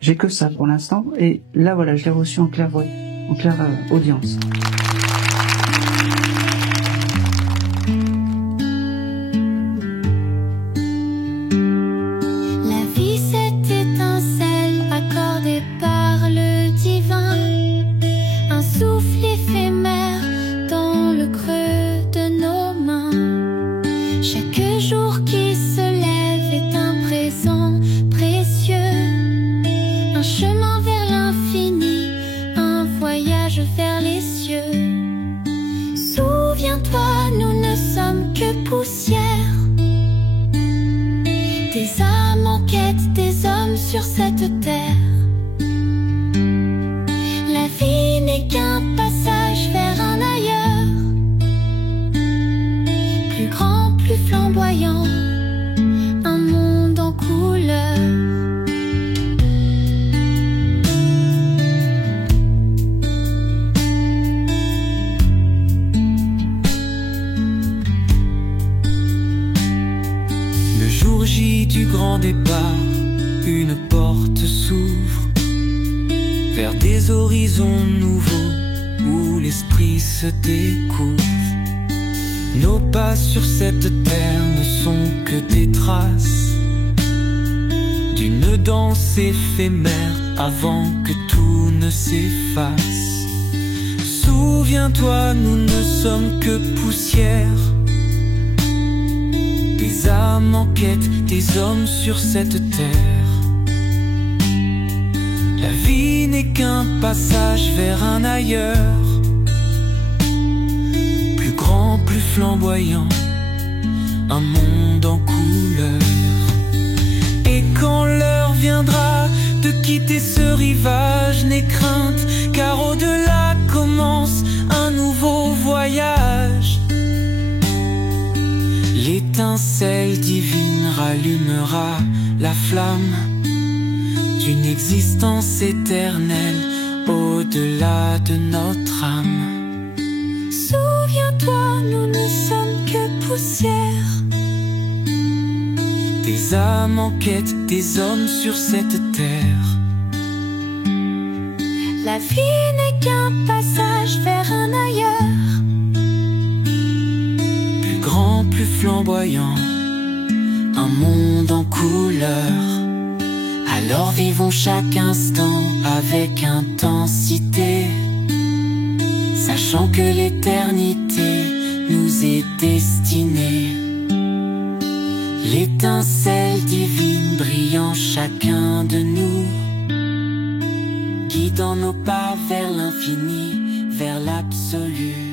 j'ai que ça pour l'instant et là voilà, je l'ai reçu en clair audience. Sur cette terre, la vie n'est qu'un passage vers un ailleurs, plus grand, plus flamboyant, un monde en couleur. Le jour J du grand départ, une porte s'ouvre vers des horizons nouveaux où l'esprit se découvre. Nos pas sur cette terre ne sont que des traces d'une danse éphémère avant que tout ne s'efface. Souviens-toi, nous ne sommes que poussière, des âmes en quête, des hommes sur cette terre. La vie n'est qu'un passage vers un ailleurs, plus grand, plus flamboyant, un monde en couleur. Et quand l'heure viendra de quitter ce rivage, n'aie crainte, car au-delà commence un nouveau voyage. L'étincelle divine rallumera la flamme d'une existence éternelle au-delà de notre âme. Souviens-toi, nous ne sommes que poussière. Des âmes en quête, des hommes sur cette terre. La vie n'est qu'un passage vers un ailleurs. Plus grand, plus flamboyant, un monde en couleur. Alors vivons chaque instant avec intensité, sachant que l'éternité nous est destinée. L'étincelle divine brillant chacun de nous, guidant nos pas vers l'infini, vers l'absolu.